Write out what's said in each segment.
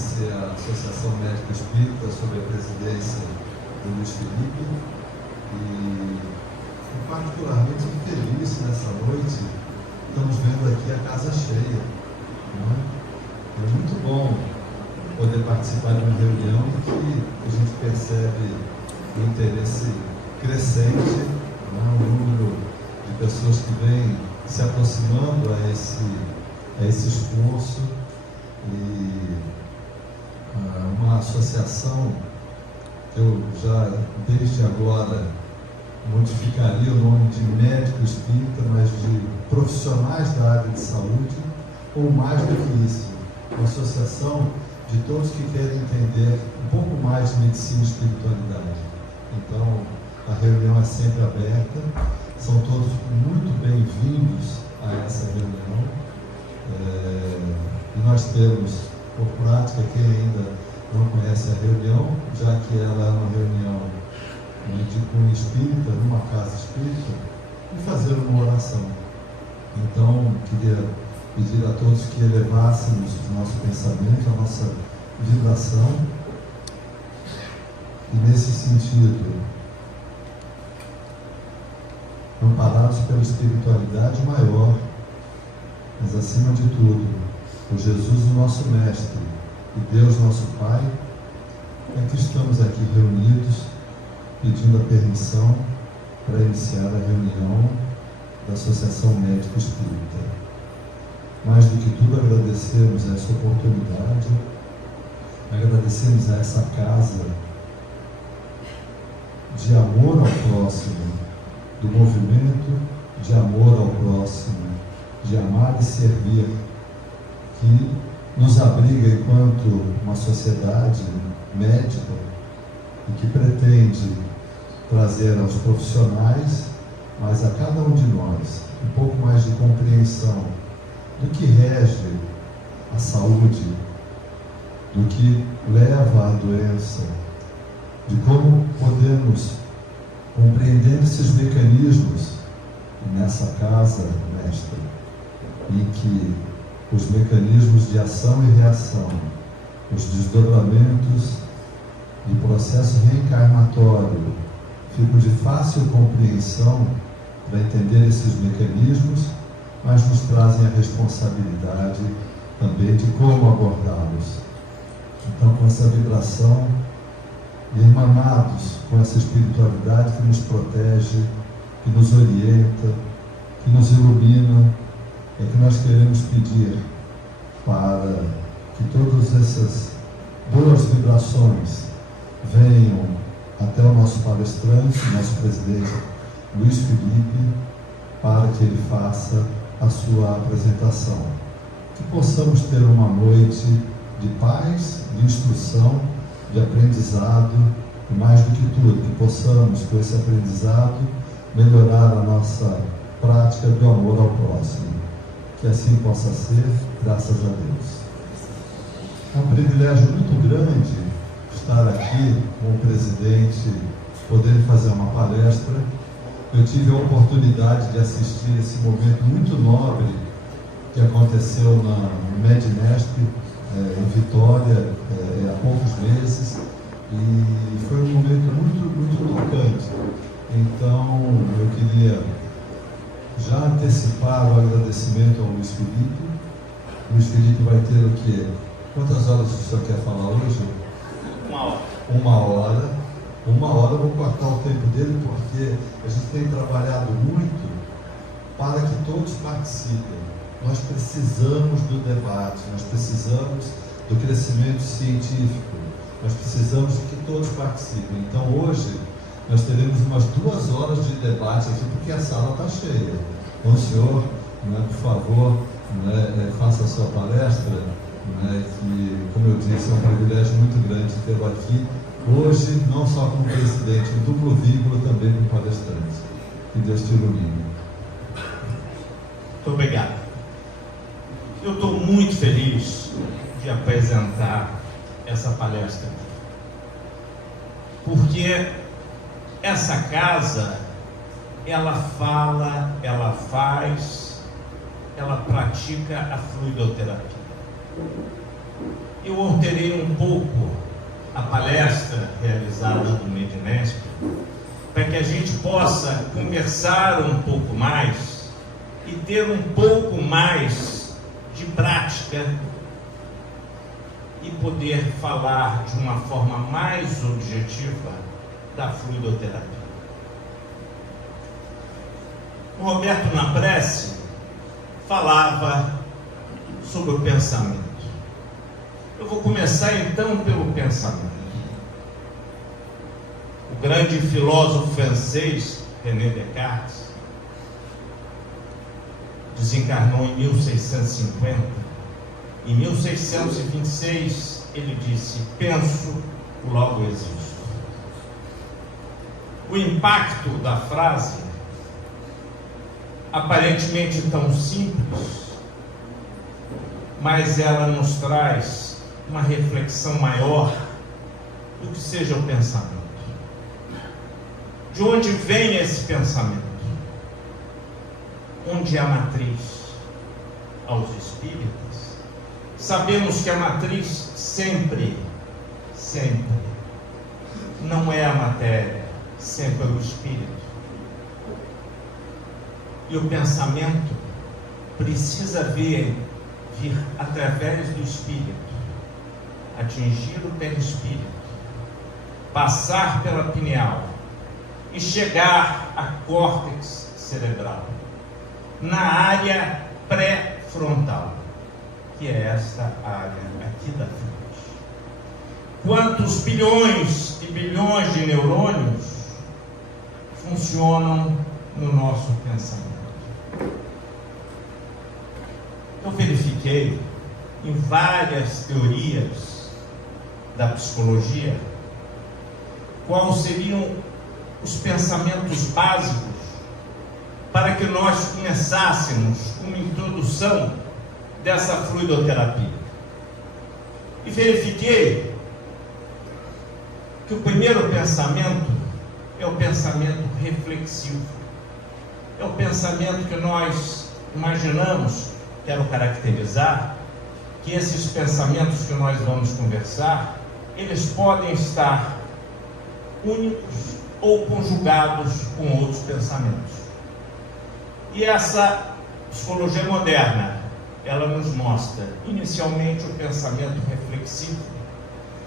agradecer à Associação Médica Espírita sob a presidência do Luiz Felipe e particularmente feliz nessa noite. Estamos vendo aqui a casa cheia, não é? É muito bom poder participar de uma reunião em que a gente percebe o interesse crescente, não é? O número de pessoas que vêm se aproximando a esse esforço e uma associação que eu já desde agora modificaria o nome de médico espírita, mas de profissionais da área de saúde, ou mais do que isso, uma associação de todos que querem entender um pouco mais de medicina e espiritualidade. Então, a reunião é sempre aberta, são todos muito bem-vindos a essa reunião. E nós temos, por prática, quem ainda não conhece a reunião, já que ela é uma reunião de cunho espírita, numa casa espírita, e fazer uma oração. Então, queria pedir a todos que elevássemos o nosso pensamento, a nossa vibração, e nesse sentido, amparados pela espiritualidade maior, mas acima de tudo, por Jesus, o nosso Mestre, e Deus, nosso Pai, é que estamos aqui reunidos, pedindo a permissão para iniciar a reunião da Associação Médica Espírita. Mais do que tudo, agradecemos essa oportunidade, agradecemos a essa casa de amor ao próximo, do movimento de amor ao próximo, de amar e servir, que nos abriga enquanto uma sociedade médica e que pretende trazer aos profissionais, mas a cada um de nós, um pouco mais de compreensão do que rege a saúde, do que leva à doença, de como podemos compreender esses mecanismos nessa casa, mestre, em que os mecanismos de ação e reação, os desdobramentos de processo reencarnatório ficam de fácil compreensão para entender esses mecanismos, mas nos trazem a responsabilidade também de como abordá-los. Então, com essa vibração, irmanados com essa espiritualidade que nos protege, que nos orienta, que nos ilumina, é que nós queremos pedir para que todas essas boas vibrações venham até o nosso palestrante, nosso presidente Luiz Felipe, para que ele faça a sua apresentação. Que possamos ter uma noite de paz, de instrução, de aprendizado, e mais do que tudo, que possamos, com esse aprendizado, melhorar a nossa prática do amor ao próximo. Que assim possa ser, graças a Deus. É um privilégio muito grande estar aqui com o presidente, poder fazer uma palestra. Eu tive a oportunidade de assistir esse momento muito nobre que aconteceu no Mednesp, em Vitória, há poucos meses, e foi um momento muito tocante. Então, eu queria já antecipar o agradecimento ao Luiz Felipe. O Luiz Felipe vai ter o quê? Quantas horas o senhor quer falar hoje? 1 hora. 1 hora. 1 hora eu vou cortar o tempo dele, porque a gente tem trabalhado muito para que todos participem. Nós precisamos do debate, nós precisamos do crescimento científico, nós precisamos que todos participem. Então hoje nós teremos umas 2 horas de debate aqui, porque a sala está cheia. Então o senhor, por favor, faça a sua palestra, que, como eu disse, é um privilégio muito grande tê-lo aqui hoje, não só como presidente, em duplo vínculo, também como palestrante. Que Deus te ilumine. Muito obrigado. Eu estou muito feliz de apresentar essa palestra, porque essa casa, ela fala, ela faz, ela pratica a fluidoterapia. eu alterei um pouco a palestra realizada no Medinesp para que a gente possa conversar um pouco mais e ter um pouco mais de prática e poder falar de uma forma mais objetiva da fluidoterapia. O Roberto, na prece, falava sobre o pensamento. Eu vou começar então pelo pensamento. O grande filósofo francês, René Descartes, desencarnou em 1650. Em 1626, ele disse: penso, logo existo. O impacto da frase, aparentemente tão simples, mas ela nos traz uma reflexão maior do que seja o pensamento. De onde vem esse pensamento? Onde é a matriz? Aos espíritas. Sabemos que a matriz sempre não é a matéria, sempre é o espírito. E o pensamento precisa vir através do espírito, atingir o perispírito, passar pela pineal e chegar a córtex cerebral, na área pré-frontal, que é esta área aqui da frente. Quantos bilhões e bilhões de neurônios funcionam no nosso pensamento? Eu verifiquei em várias teorias da psicologia quais seriam os pensamentos básicos para que nós começássemos uma introdução dessa fluidoterapia. E verifiquei que o primeiro pensamento é o pensamento reflexivo. É o pensamento que nós imaginamos, quero caracterizar, que esses pensamentos que nós vamos conversar, eles podem estar únicos ou conjugados com outros pensamentos. E essa psicologia moderna, ela nos mostra, inicialmente, o pensamento reflexivo.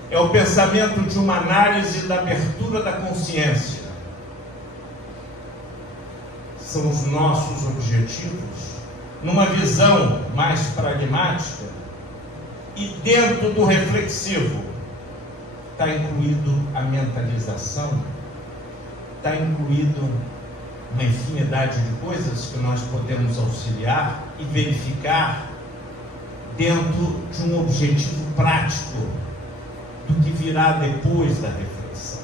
É o pensamento de uma análise da abertura da consciência. São os nossos objetivos, numa visão mais pragmática, e dentro do reflexivo está incluído a mentalização, está incluído uma infinidade de coisas que nós podemos auxiliar e verificar dentro de um objetivo prático do que virá depois da reflexão.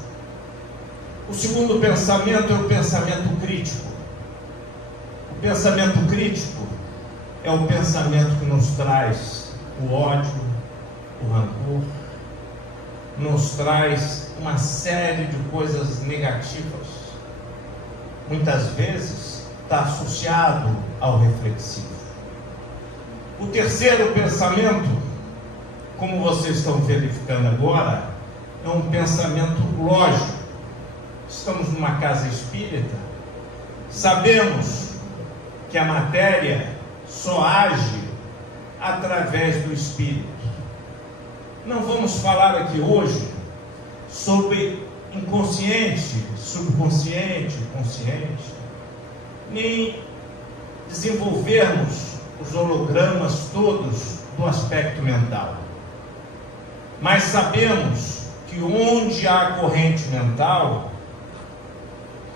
O segundo pensamento é o pensamento crítico. O pensamento crítico é o pensamento que nos traz o ódio, o rancor, nos traz uma série de coisas negativas. Muitas vezes está associado ao reflexivo. O terceiro pensamento, como vocês estão verificando agora, é um pensamento lógico. Estamos numa casa espírita, sabemos que a matéria só age através do espírito. Não vamos falar aqui hoje sobre inconsciente, subconsciente, consciente, nem desenvolvermos os hologramas todos do aspecto mental. Mas sabemos que onde há corrente mental,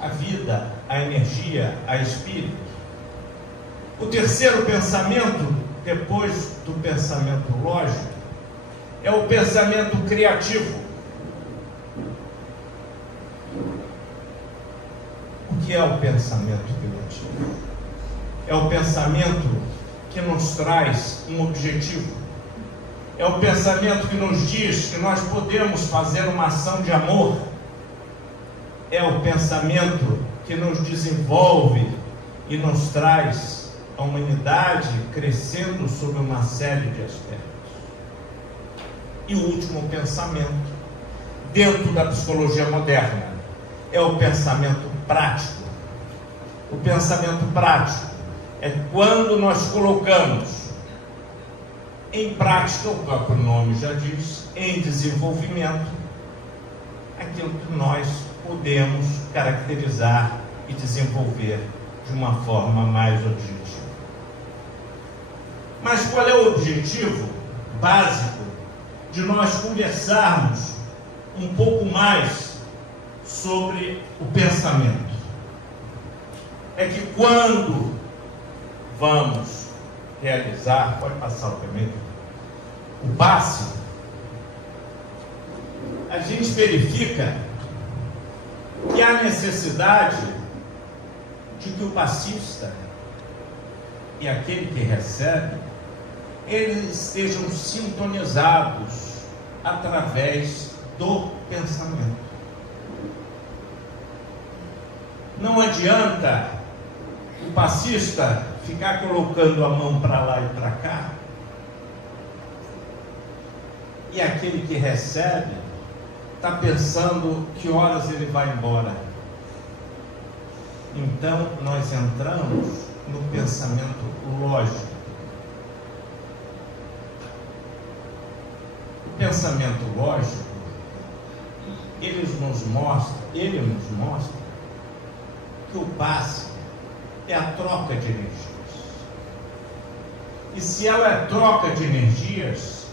a vida, a energia, a espírito. O terceiro pensamento, depois do pensamento lógico, é o pensamento criativo. O que é o pensamento criativo? É o pensamento que nos traz um objetivo. É o pensamento que nos diz que nós podemos fazer uma ação de amor. É o pensamento que nos desenvolve e nos traz a humanidade crescendo sobre uma série de aspectos. E o último pensamento, dentro da psicologia moderna, é o pensamento prático. O pensamento prático é quando nós colocamos em prática, o próprio nome já diz, em desenvolvimento, aquilo que nós podemos caracterizar e desenvolver de uma forma mais objetiva. Mas qual é o objetivo básico de nós conversarmos um pouco mais sobre o pensamento? É que quando vamos realizar, pode passar o primeiro, o passe, a gente verifica que há necessidade de que o passista e aquele que recebe, eles estejam sintonizados através do pensamento. Não adianta o passista ficar colocando a mão para lá e para cá, e aquele que recebe está pensando que horas ele vai embora. Então nós entramos no pensamento lógico. O pensamento lógico, ele nos mostra que o passe é a troca de energias. E se ela é troca de energias,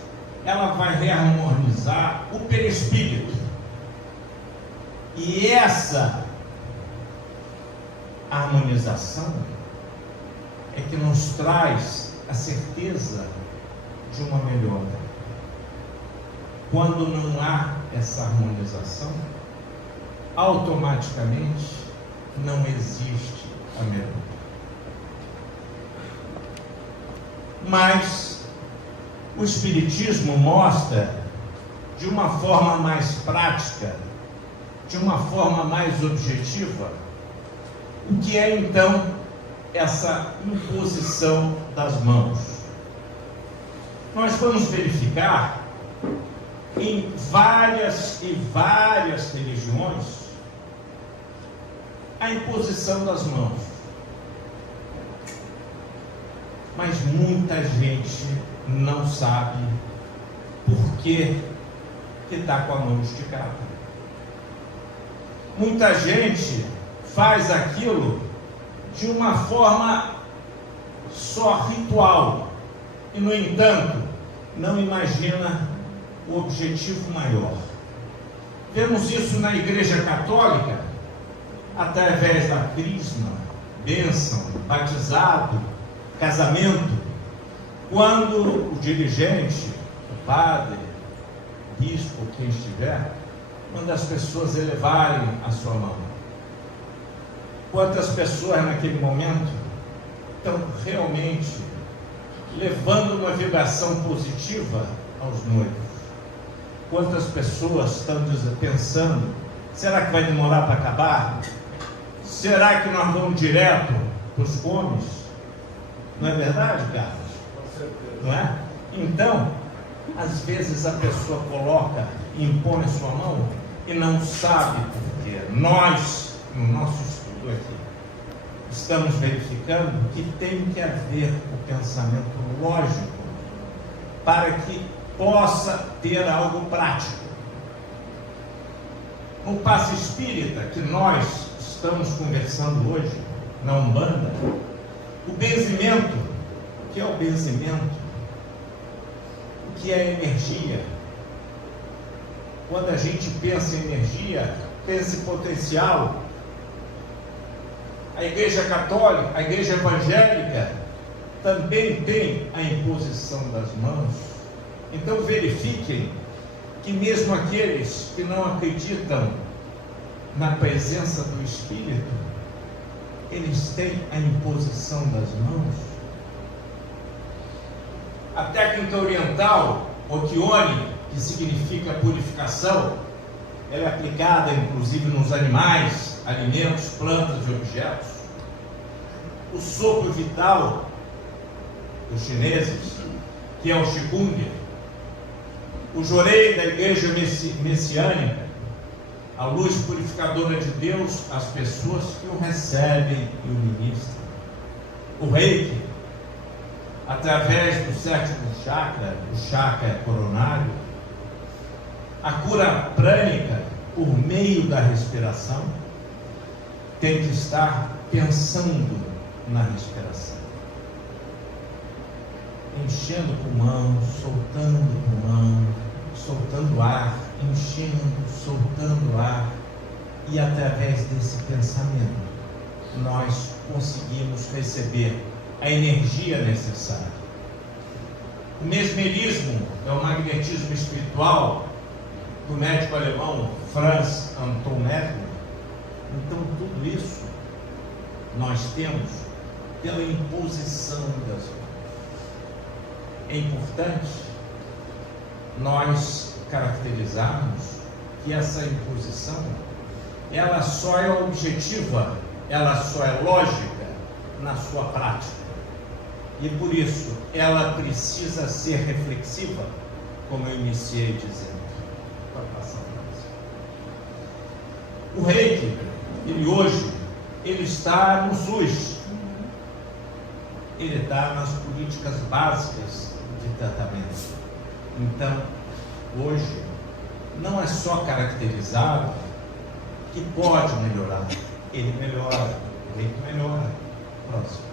ela vai reharmonizar o perispírito. E essa harmonização é que nos traz a certeza de uma melhora. Quando não há essa harmonização, automaticamente não existe a melhora. Mas o Espiritismo mostra de uma forma mais prática, de uma forma mais objetiva, o que é então essa imposição das mãos. Nós vamos verificar em várias religiões a imposição das mãos. Mas muita gente não sabe por que está com a mão esticada. Muita gente faz aquilo de uma forma só ritual e, no entanto, não imagina o objetivo maior. Vemos isso na Igreja Católica, através da crisma, bênção, batizado, casamento, quando o dirigente, o padre, o bispo, quem estiver, manda as pessoas elevarem a sua mão. Quantas pessoas naquele momento estão realmente levando uma vibração positiva aos noivos? Quantas pessoas estão pensando, será que vai demorar para acabar? Será que nós vamos direto para os comes? Não é verdade, Carlos? Com certeza. Não é? Então, às vezes a pessoa coloca, impõe a sua mão e não sabe por quê. Nós, no nosso estudo aqui, estamos verificando que tem que haver o pensamento lógico para que possa ter algo prático. No passe espírita que nós estamos conversando hoje, na Umbanda, o benzimento, o que é o benzimento? O que é energia? Quando a gente pensa em energia, pensa em potencial. A Igreja Católica, a Igreja Evangélica também tem a imposição das mãos. Então verifiquem que mesmo aqueles que não acreditam na presença do Espírito, eles têm a imposição das mãos. A técnica oriental, Okione, que significa purificação, ela é aplicada inclusive nos animais, alimentos, plantas e objetos. O sopro vital dos chineses, que é o Qigong, O jorei da igreja messiânica, a luz purificadora de Deus, as pessoas que o recebem e o ministram. O reiki, através do sétimo chakra, o chakra coronário. A cura prânica, por meio da respiração, tem que estar pensando na respiração. Enchendo o pulmão, soltando ar, enchendo, soltando ar, e através desse pensamento nós conseguimos receber a energia necessária. O mesmerismo é o magnetismo espiritual do médico alemão Franz Anton Mesmer. Então tudo isso nós temos pela imposição das mãos. É importante nós caracterizarmos que essa imposição, ela só é objetiva, ela só é lógica na sua prática. E por isso, ela precisa ser reflexiva, como eu iniciei dizendo. O reiki, ele está no SUS. Ele está nas políticas básicas de tratamento. Então, hoje, não é só caracterizado que pode melhorar. Ele melhora, o reiki melhora. Próximo.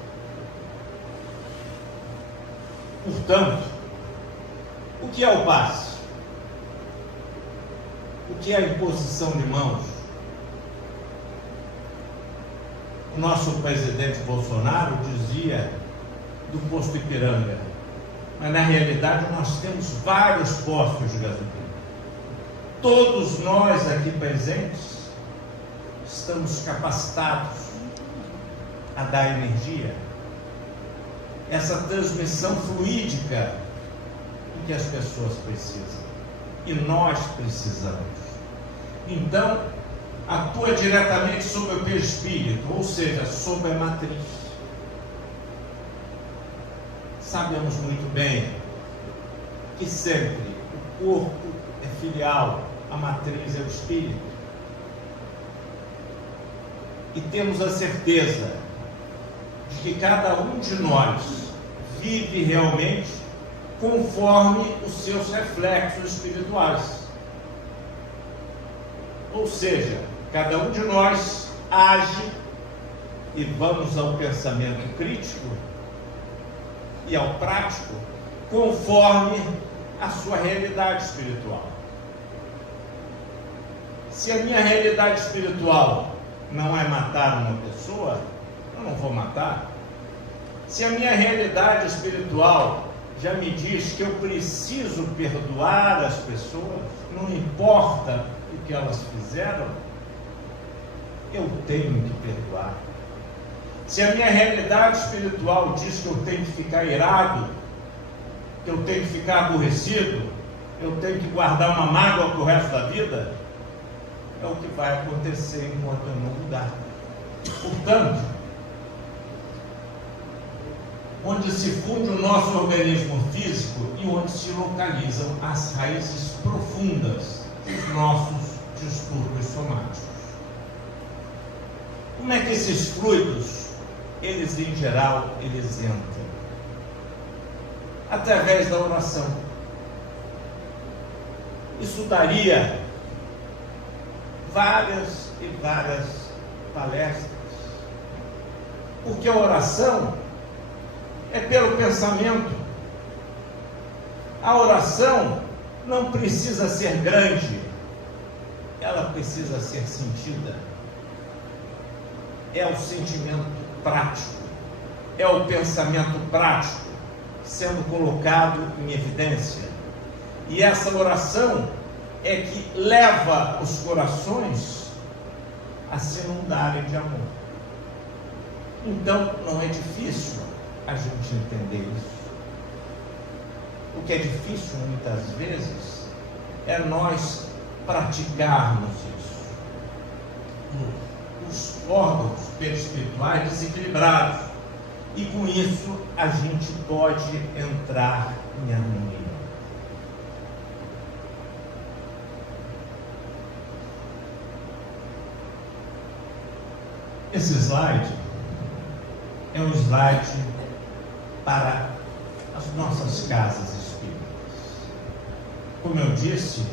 Portanto, o que é o passe? O que é a imposição de mãos? O nosso presidente Bolsonaro dizia do posto Ipiranga, mas na realidade nós temos vários postos de gasolina. Todos nós aqui presentes estamos capacitados a dar energia, essa transmissão fluídica que as pessoas precisam, e nós precisamos. Então, atua diretamente sobre o perispírito, ou seja, sobre a matriz. Sabemos muito bem que sempre o corpo é filial, a matriz é o espírito. E temos a certeza de que cada um de nós vive realmente conforme os seus reflexos espirituais. Ou seja, cada um de nós age, e vamos ao pensamento crítico e ao prático, conforme a sua realidade espiritual. Se a minha realidade espiritual não é matar uma pessoa, eu não vou matar. Se a minha realidade espiritual já me diz que eu preciso perdoar as pessoas, não importa o que elas fizeram, eu tenho que perdoar. Se a minha realidade espiritual diz que eu tenho que ficar irado, que eu tenho que ficar aborrecido, eu tenho que guardar uma mágoa para o resto da vida, é o que vai acontecer enquanto eu não mudar. Portanto, onde se funde o nosso organismo físico e onde se localizam as raízes profundas dos nossos distúrbios somáticos. Como é que esses fluidos, eles em geral, eles entram? Através da oração. Isso daria várias e várias palestras, porque a oração é pelo pensamento. A oração não precisa ser grande, ela precisa ser sentida. É o sentimento prático, é o pensamento prático sendo colocado em evidência. E essa oração é que leva os corações a se inundarem de amor. Então não é difícil a gente entender isso. O que é difícil muitas vezes é nós praticarmos isso. Os órgãos perispirituais desequilibrados, e com isso a gente pode entrar em harmonia. Esse slide é um slide para as nossas casas espíritas. Como eu disse,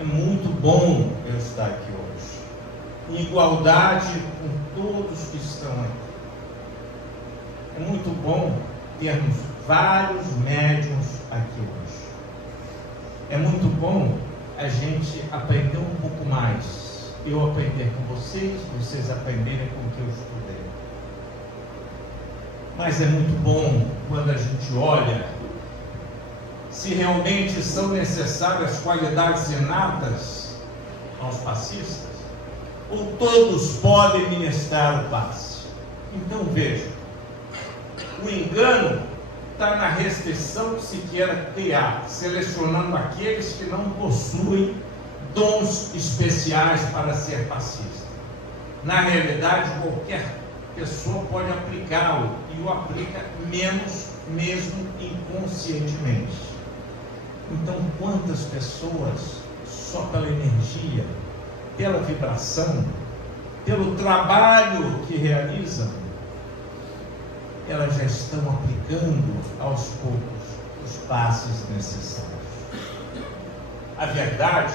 é muito bom eu estar aqui hoje, em igualdade com todos que estão aqui. É muito bom termos vários médiuns aqui hoje. É muito bom a gente aprender um pouco mais. Eu aprender com vocês, vocês aprenderem com o que eu estudei. Mas é muito bom quando a gente olha se realmente são necessárias qualidades inatas aos passistas, ou todos podem ministrar o passe. Então veja, o engano está na restrição que se quer criar, selecionando aqueles que não possuem dons especiais para ser passista. Na realidade, qualquer pessoa pode aplicá-lo, e o aplica menos mesmo inconscientemente. Então, quantas pessoas, só pela energia, pela vibração, pelo trabalho que realizam, elas já estão aplicando aos poucos os passes necessários. A verdade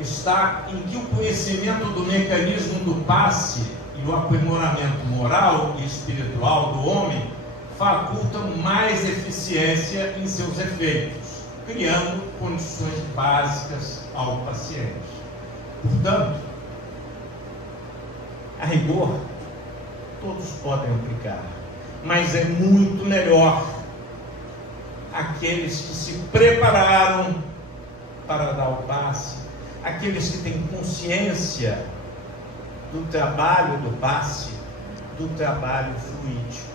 está em que o conhecimento do mecanismo do passe e o aprimoramento moral e espiritual do homem facultam mais eficiência em seus efeitos, criando condições básicas ao paciente. Portanto, a rigor, todos podem aplicar, mas é muito melhor aqueles que se prepararam para dar o passe, aqueles que têm consciência do trabalho do passe, do trabalho fluídico.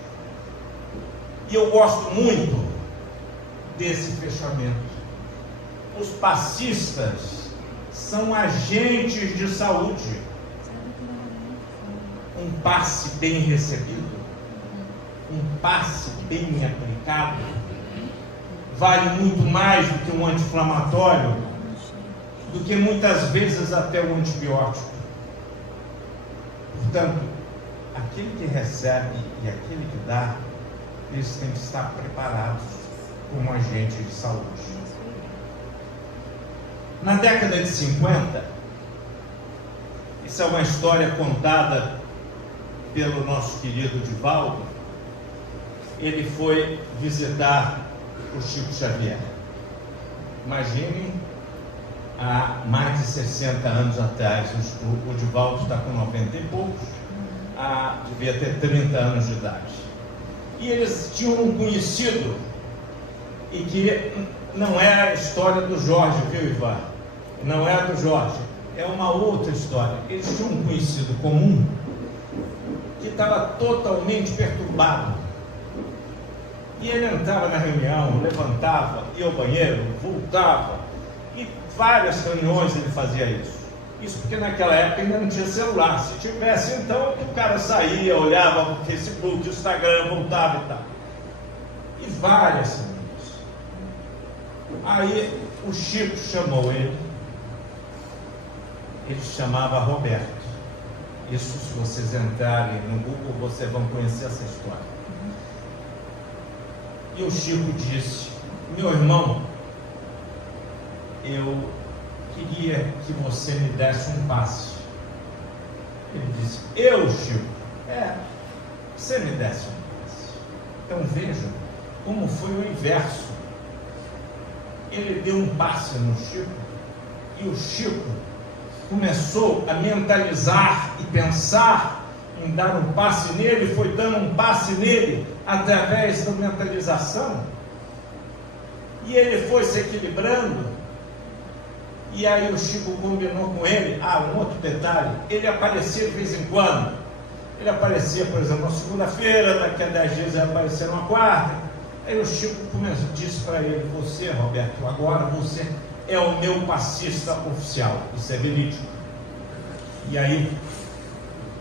E eu gosto muito desse fechamento. Os passistas são agentes de saúde. Um passe bem recebido, um passe bem aplicado, vale muito mais do que um anti-inflamatório, do que muitas vezes até um antibiótico. Portanto, aquele que recebe e aquele que dá, eles têm que estar preparados como agente de saúde. Na década de 50, isso é uma história contada pelo nosso querido Divaldo. Ele foi visitar o Chico Xavier. Imaginem, há mais de 60 anos atrás, o Divaldo está com 90 e poucos, devia ter 30 anos de idade. E eles tinham um conhecido, e que não é a história do Jorge, viu, Ivan? Não é a do Jorge, é uma outra história. Eles tinham um conhecido comum que estava totalmente perturbado. E ele entrava na reunião, levantava, ia ao banheiro, voltava, e várias reuniões ele fazia isso. Isso porque naquela época ainda não tinha celular. Se tivesse, então, o cara saía, olhava o Facebook, o Instagram, voltava e tal. E várias reuniões. Aí o Chico chamou ele. Ele chamava Roberto. Isso, se vocês entrarem no Google, vocês vão conhecer essa história. E o Chico disse: meu irmão, eu queria que você me desse um passe. Ele disse: eu, Chico? Você me desse um passe. Então vejam como foi o inverso. Ele deu um passe no Chico, e o Chico começou a mentalizar e pensar em dar um passe nele, foi dando um passe nele através da mentalização, e ele foi se equilibrando. E aí o Chico combinou com ele, um outro detalhe, ele aparecia de vez em quando. Ele aparecia, por exemplo, na segunda-feira, daqui a 10 dias ele aparecia numa quarta. Aí o Chico disse para ele: você, Roberto, agora você é o meu passista oficial. Isso é verídico. E aí,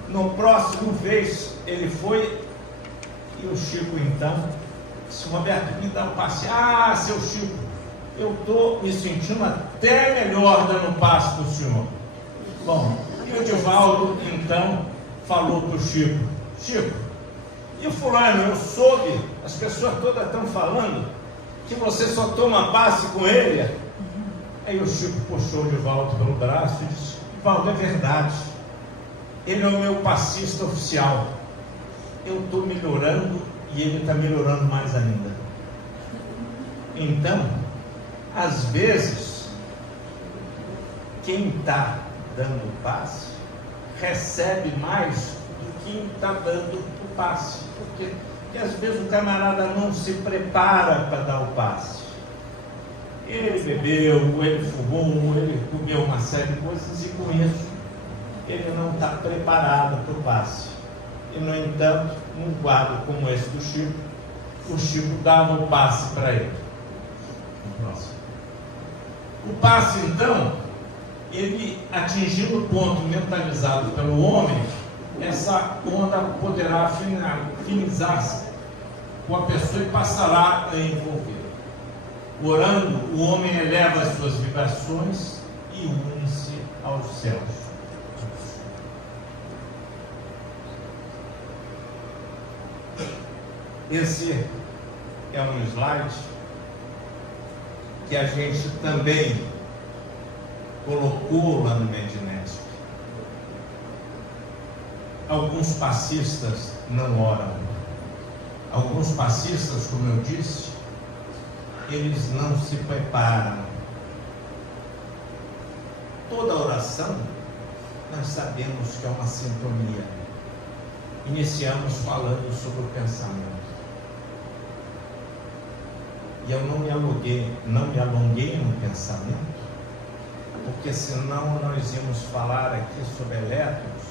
no próximo vez, ele foi, e o Chico então disse: Roberto, me dá um passe. Seu Chico, eu estou me sentindo até melhor dando passe para o senhor. Bom, E o Divaldo, então, falou para o Chico: Chico, e o fulano, eu soube, as pessoas todas estão falando que você só toma passe com ele. Aí o Chico puxou o Divaldo pelo braço e disse: Divaldo, é verdade, ele é o meu passista oficial. Eu estou melhorando e ele está melhorando mais ainda. Então, às vezes, quem está dando passe recebe mais do que quem está dando o passe. Porque às vezes o camarada não se prepara para dar o passe. Ele bebeu, ele fumou, ele comeu uma série de coisas e com isso ele não está preparado para o passe. E no entanto, num quadro como esse do Chico, o Chico dava o passe para ele. O passe, então, ele atingindo o ponto mentalizado pelo homem, essa onda poderá afinizar-se com a pessoa e passará a envolver. Orando, o homem eleva as suas vibrações e une-se aos céus. Esse é um slide que a gente também colocou lá no Medinético. Alguns passistas não oram. Alguns passistas, como eu disse, eles não se preparam. Toda oração, nós sabemos que é uma sintonia. Iniciamos falando sobre o pensamento. E eu não me alonguei no pensamento, porque senão nós íamos falar aqui sobre elétrons,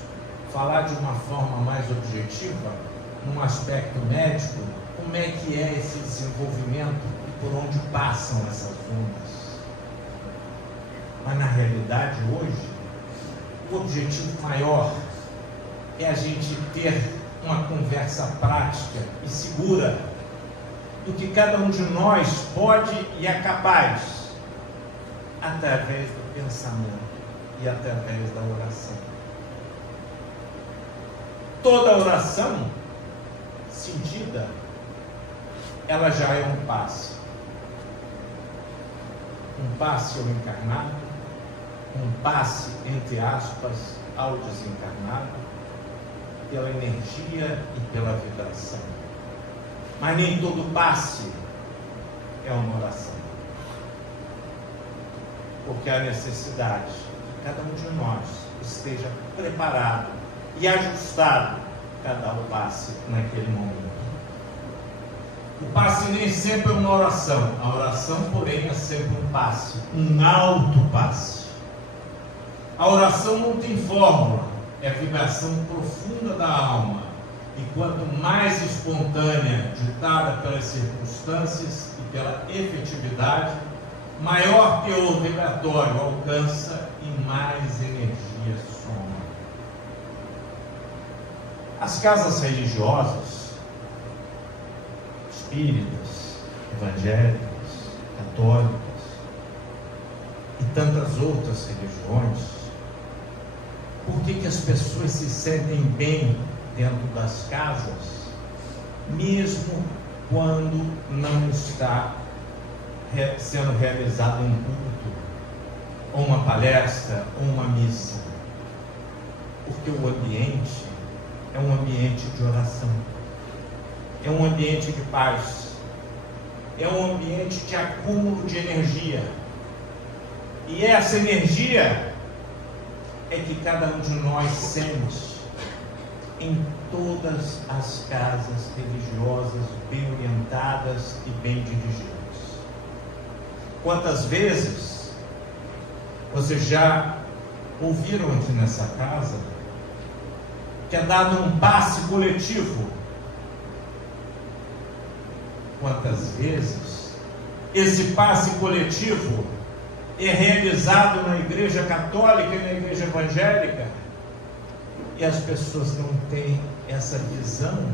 falar de uma forma mais objetiva, num aspecto médico, como é que é esse desenvolvimento e por onde passam essas ondas. Mas na realidade hoje, o objetivo maior é a gente ter uma conversa prática e segura do que cada um de nós pode e é capaz, através do pensamento e através da oração. Toda oração sentida, ela já é um passe. Um passe ao encarnado, um passe, entre aspas, ao desencarnado, pela energia e pela vibração. Mas nem todo passe é uma oração. Porque há necessidade que cada um de nós esteja preparado e ajustado para dar o passe naquele momento. O passe nem sempre é uma oração. A oração, porém, é sempre um passe, um alto passe. A oração não tem fórmula, é a vibração profunda da alma. E quanto mais espontânea, ditada pelas circunstâncias e pela efetividade, maior teor vibratório alcança e mais energia soma. As casas religiosas, espíritas, evangélicas, católicas e tantas outras religiões, por que as pessoas se sentem bem dentro das casas, mesmo quando não está sendo realizado um culto, ou uma palestra, ou uma missa? Porque o ambiente é um ambiente de oração, é um ambiente de paz, é um ambiente de acúmulo de energia, e essa energia é que cada um de nós sente em todas as casas religiosas bem orientadas e bem dirigidas. Quantas vezes vocês já ouviram aqui nessa casa que é dado um passe coletivo? Quantas vezes esse passe coletivo é realizado na igreja católica e na igreja evangélica? E as pessoas não têm essa visão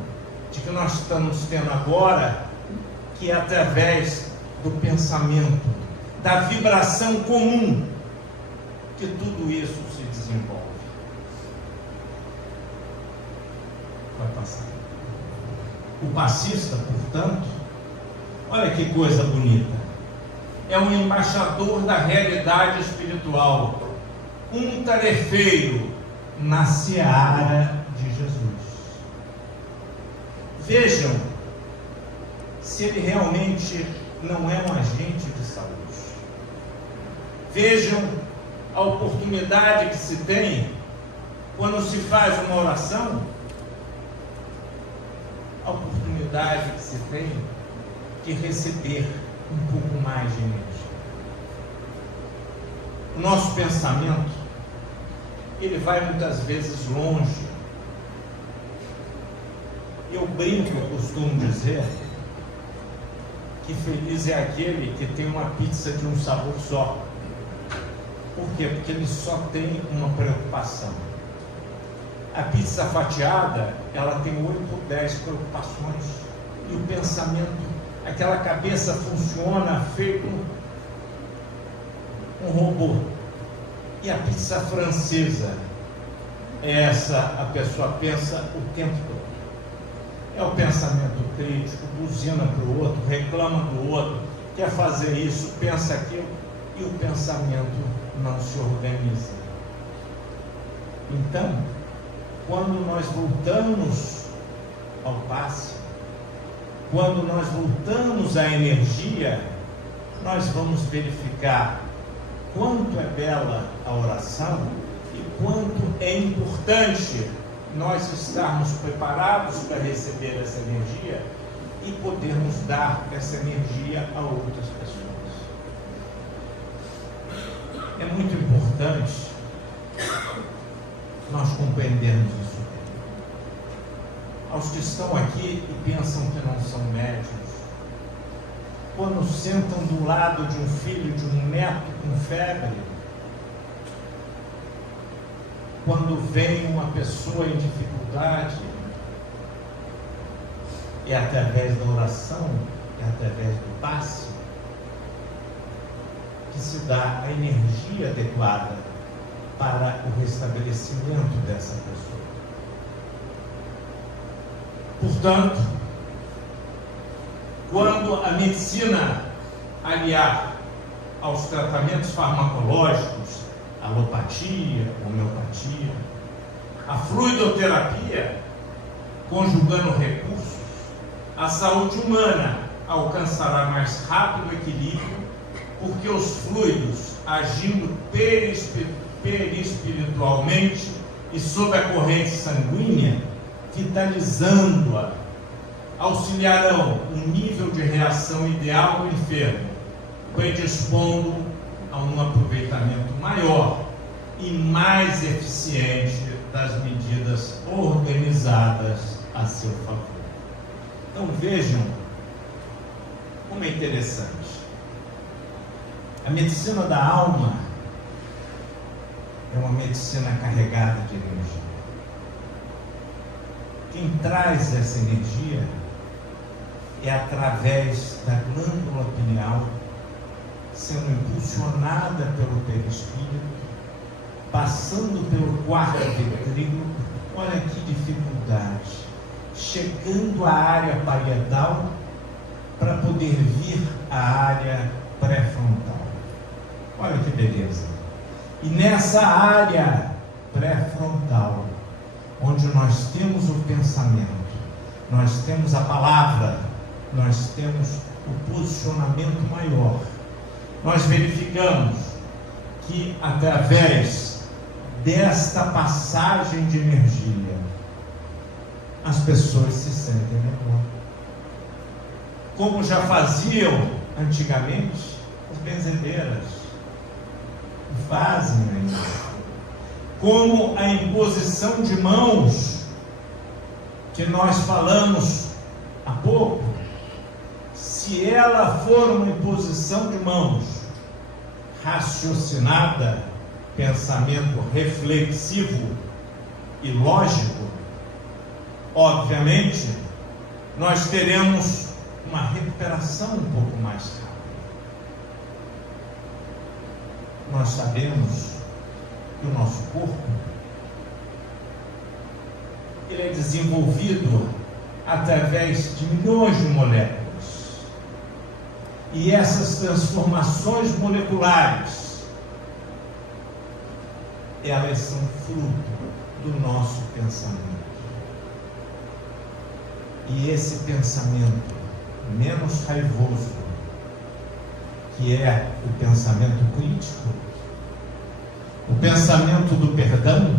de que nós estamos tendo agora, que é através do pensamento, da vibração comum, que tudo isso se desenvolve. passada. O passista, portanto, olha que coisa bonita, é um embaixador da realidade espiritual, um tarefeiro na seara de Jesus. Vejam se ele realmente não é um agente de saúde. Vejam a oportunidade que se tem quando se faz uma oração, a oportunidade que se tem de receber um pouco mais de energia. O nosso pensamento, ele vai muitas vezes longe. Eu brinco, eu costumo dizer que feliz é aquele que tem uma pizza de um sabor só. Por quê? Porque ele só tem uma preocupação. A pizza fatiada, ela tem 8 ou 10 preocupações. E o pensamento, aquela cabeça funciona feito um robô. E a pizza francesa, essa a pessoa pensa o tempo todo. É o pensamento crítico, buzina para o outro, reclama do outro, quer fazer isso, pensa aquilo, e o pensamento não se organiza. Então, quando nós voltamos ao passe, quando nós voltamos à energia, nós vamos verificar quanto é bela a oração e quanto é importante nós estarmos preparados para receber essa energia e podermos dar essa energia a outras pessoas. É muito importante nós compreendermos isso. Aos que estão aqui e pensam que não são médios, quando sentam do lado de um filho, de um neto com febre, quando vem uma pessoa em dificuldade, é através da oração, é através do passe, que se dá a energia adequada para o restabelecimento dessa pessoa. Portanto, quando a medicina aliar aos tratamentos farmacológicos, alopatia, homeopatia, a fluidoterapia, conjugando recursos, a saúde humana alcançará mais rápido equilíbrio, porque os fluidos, agindo perispiritualmente e sob a corrente sanguínea, vitalizando-a, auxiliarão o nível de reação ideal do enfermo, predispondo a um aproveitamento maior e mais eficiente das medidas organizadas a seu favor. Então vejam como é interessante. A medicina da alma é uma medicina carregada de energia. Quem traz essa energia é através da glândula pineal, sendo impulsionada pelo perispírito, passando pelo quarto ventrículo, olha que dificuldade, chegando à área parietal para poder vir à área pré-frontal. Olha que beleza. E nessa área pré-frontal, onde nós temos o pensamento, nós temos a palavra, nós temos o posicionamento maior, nós verificamos que através desta passagem de energia, as pessoas se sentem melhor. Como já faziam antigamente as benzedeiras, fazem ainda. Como a imposição de mãos, que nós falamos há pouco, se ela for uma imposição de mãos raciocinada, pensamento reflexivo e lógico, obviamente, nós teremos uma recuperação um pouco mais rápida. Nós sabemos que o nosso corpo, ele é desenvolvido através de milhões de moléculas. E essas transformações moleculares, elas são fruto do nosso pensamento. E esse pensamento menos raivoso, que é o pensamento crítico, o pensamento do perdão,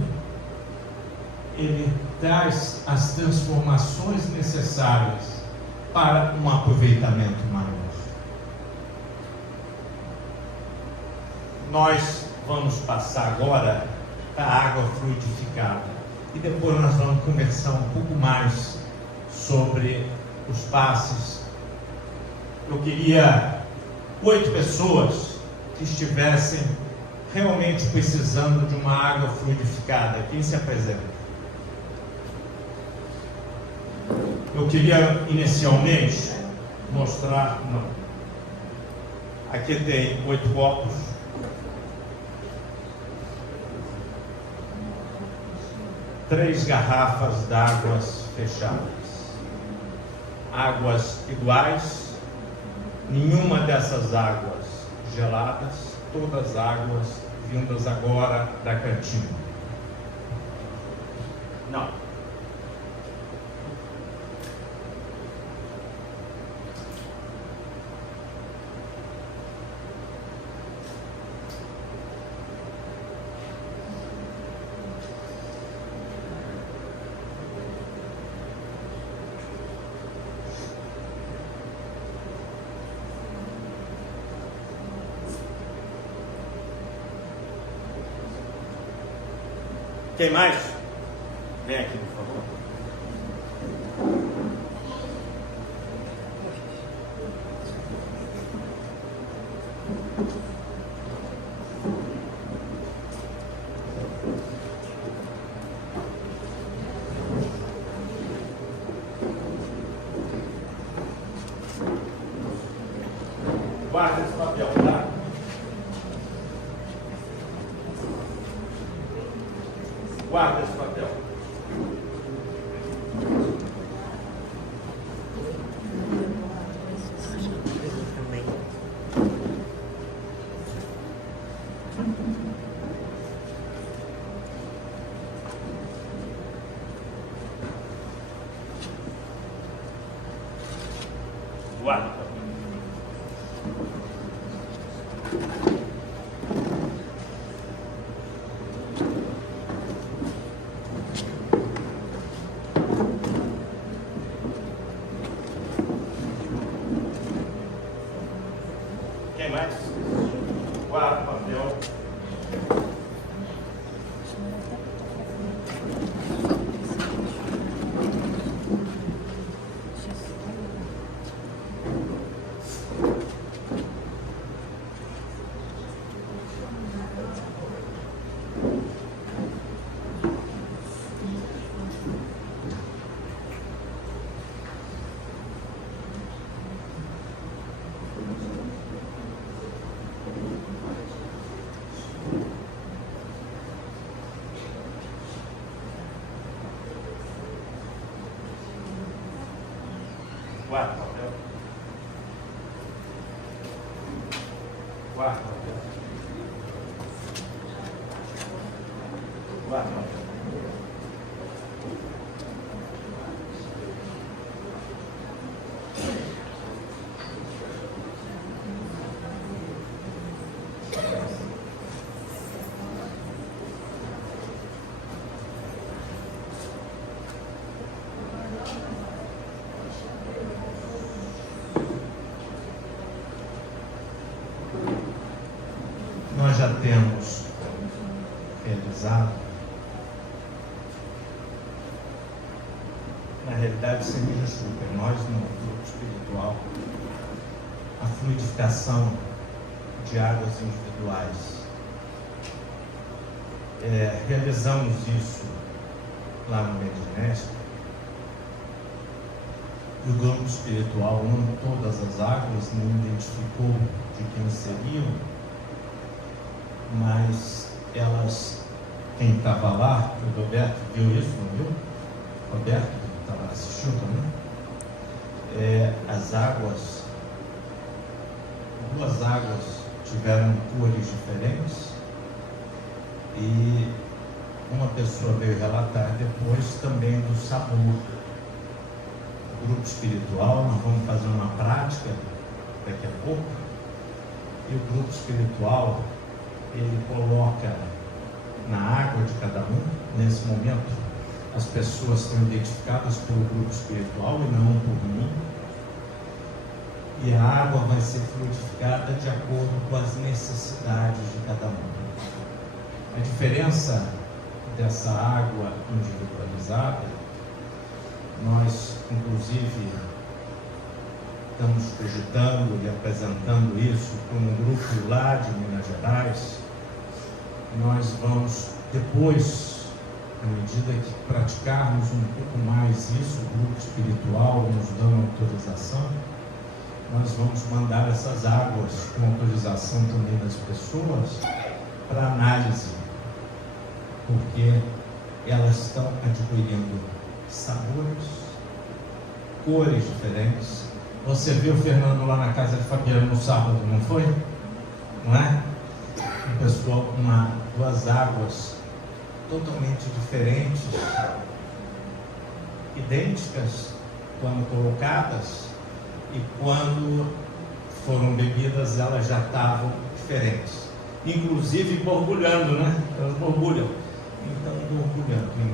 ele traz as transformações necessárias para um aproveitamento maior. Nós vamos passar agora a água fluidificada e depois nós vamos conversar um pouco mais sobre os passes. Eu queria 8 pessoas que estivessem realmente precisando de uma água fluidificada. Quem se apresenta? Eu queria inicialmente mostrar. Aqui tem 8 copos. Três garrafas d'águas fechadas, águas iguais, nenhuma dessas águas geladas, todas águas vindas agora da cantina. Não. Quem mais? Vem aqui, por favor. Guarda esse papel, tá? Guarda esse papel. Guarda. Quem mais? Guarda, papel. Guarda, papel. Guarda, papel. Guarda, papel. Nós já temos realizado, na realidade, sem me desculpa, nós no grupo espiritual, a fluidificação de águas individuais. Realizamos isso lá no Medinesp, e o grupo espiritual, não todas as águas, não identificou de quem seriam, mas elas, quem estava lá, o Roberto viu isso, não viu? Roberto, que estava assistindo também, as águas, duas águas tiveram cores diferentes, e uma pessoa veio relatar depois também do sabor. O grupo espiritual, nós vamos fazer uma prática daqui a pouco, e o grupo espiritual, ele coloca na água de cada um. Nesse momento, as pessoas estão identificadas pelo grupo espiritual e não por mim, e a água vai ser fluidificada de acordo com as necessidades de cada um. A diferença dessa água individualizada, nós inclusive estamos cogitando e apresentando isso para um grupo lá de Minas Gerais. Nós vamos depois, à medida que praticarmos um pouco mais isso, o grupo espiritual nos dando autorização, nós vamos mandar essas águas com autorização também das pessoas para análise, porque elas estão adquirindo sabores, cores diferentes. Você viu o Fernando lá na casa de Fabiano no sábado, não foi? Não é? Um pessoal, duas águas totalmente diferentes, idênticas quando colocadas, e quando foram bebidas elas já estavam diferentes, inclusive borbulhando, né? Elas borbulham.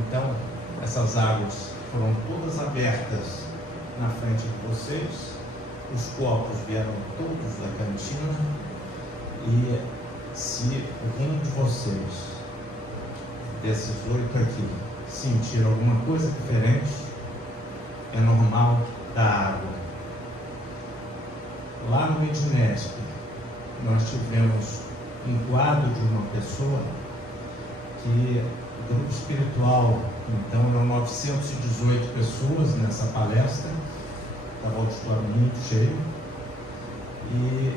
Então, essas águas foram todas abertas na frente de vocês, os copos vieram todos da cantina, e se algum de vocês, desses 8 aqui, sentir alguma coisa diferente, é normal da água. Lá no Medinesp, nós tivemos um quadro de uma pessoa que o grupo espiritual, então eram 918 pessoas nessa palestra, estava o auditório muito cheio, e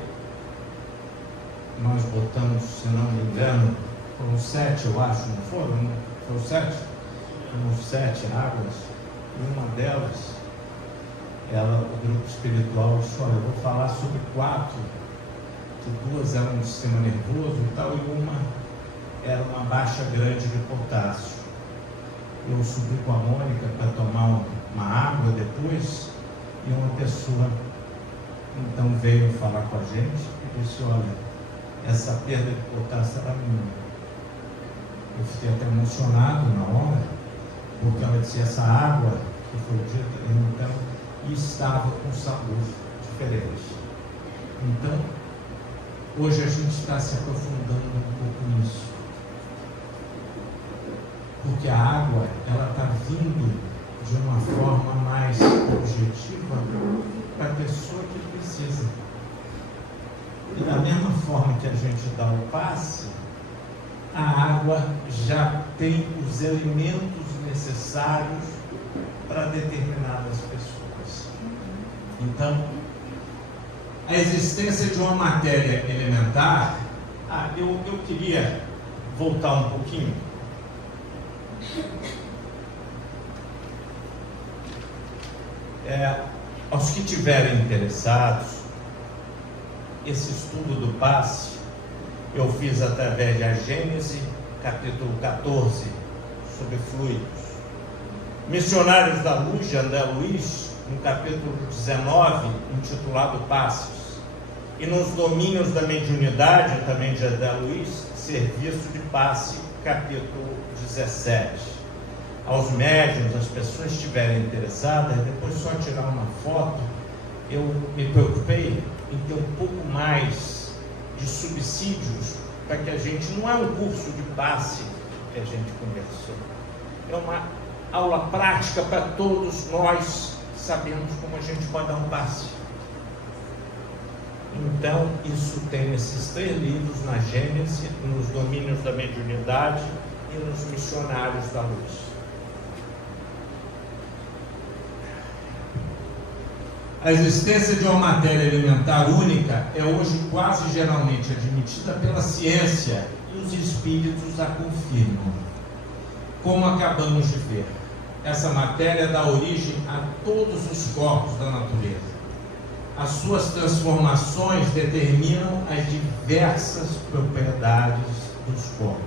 nós botamos, se não me engano, foram 7, eu acho, não foram? Foram 7? Foram 7 águas, e uma delas, o grupo espiritual disse: olha, eu vou falar sobre 4, que 2 eram no sistema nervoso e tal, e uma era uma baixa grande de potássio. Eu subi com a Mônica para tomar uma água depois, e uma pessoa então veio falar com a gente e disse: olha, essa perda de potássio era minha. Eu fiquei até emocionado na hora, porque ela disse: essa água que foi dita, então, estava com sabor diferente. Então, hoje a gente está se aprofundando um pouco nisso, porque a água, ela está vindo de uma forma mais objetiva para a pessoa que precisa. E da mesma forma que a gente dá o passe, a água já tem os elementos necessários para determinadas pessoas. Então, a existência de uma matéria elementar, eu queria voltar um pouquinho. Aos que estiverem interessados, esse estudo do passe eu fiz através de A Gênese, capítulo 14, sobre fluidos. Missionários da Luz, de André Luiz, no capítulo 19, intitulado Passos. E nos domínios da mediunidade, também de André Luiz, Serviço de Passe, capítulo 17. Aos médiuns, as pessoas que estiverem interessadas, depois só tirar uma foto. Eu me preocupei em ter um pouco mais de subsídios, para que a gente, não é um curso de passe que a gente conversou, é uma aula prática para todos nós sabermos como a gente pode dar um passe. Então, isso tem nesses 3 livros, na Gênese, nos domínios da mediunidade e nos missionários da luz. A existência de uma matéria elementar única é hoje quase geralmente admitida pela ciência, e os espíritos a confirmam, como acabamos de ver. essa matéria dá origem a todos os corpos da natureza. As suas transformações determinam as diversas propriedades dos corpos.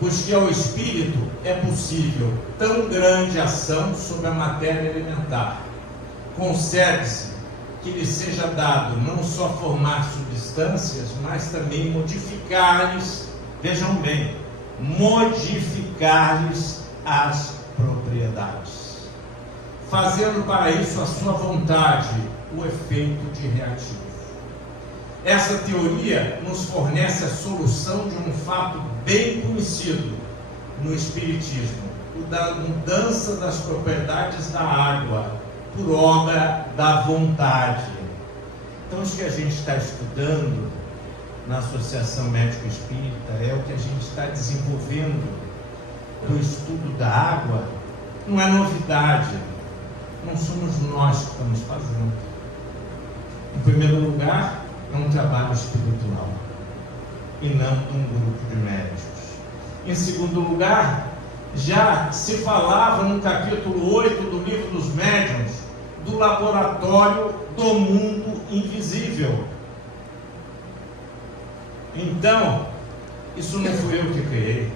Pois que ao espírito é possível tão grande ação sobre a matéria elementar, concede-se que lhe seja dado não só formar substâncias, mas também modificar-lhes, vejam bem, modificar-lhes as propriedades, fazendo para isso a sua vontade, o efeito de reativo. Essa teoria nos fornece a solução de um fato bem conhecido no Espiritismo, o da mudança das propriedades da água por obra da vontade. Então, isso que a gente está estudando na Associação Médico Espírita é o que a gente está desenvolvendo no estudo da água. Não é novidade, não somos nós que estamos fazendo. Em primeiro lugar, é um trabalho espiritual e não de um grupo de médicos. Em segundo lugar, já se falava no capítulo 8 do Livro dos Médiuns do laboratório do mundo invisível. Então, isso não fui eu que criei.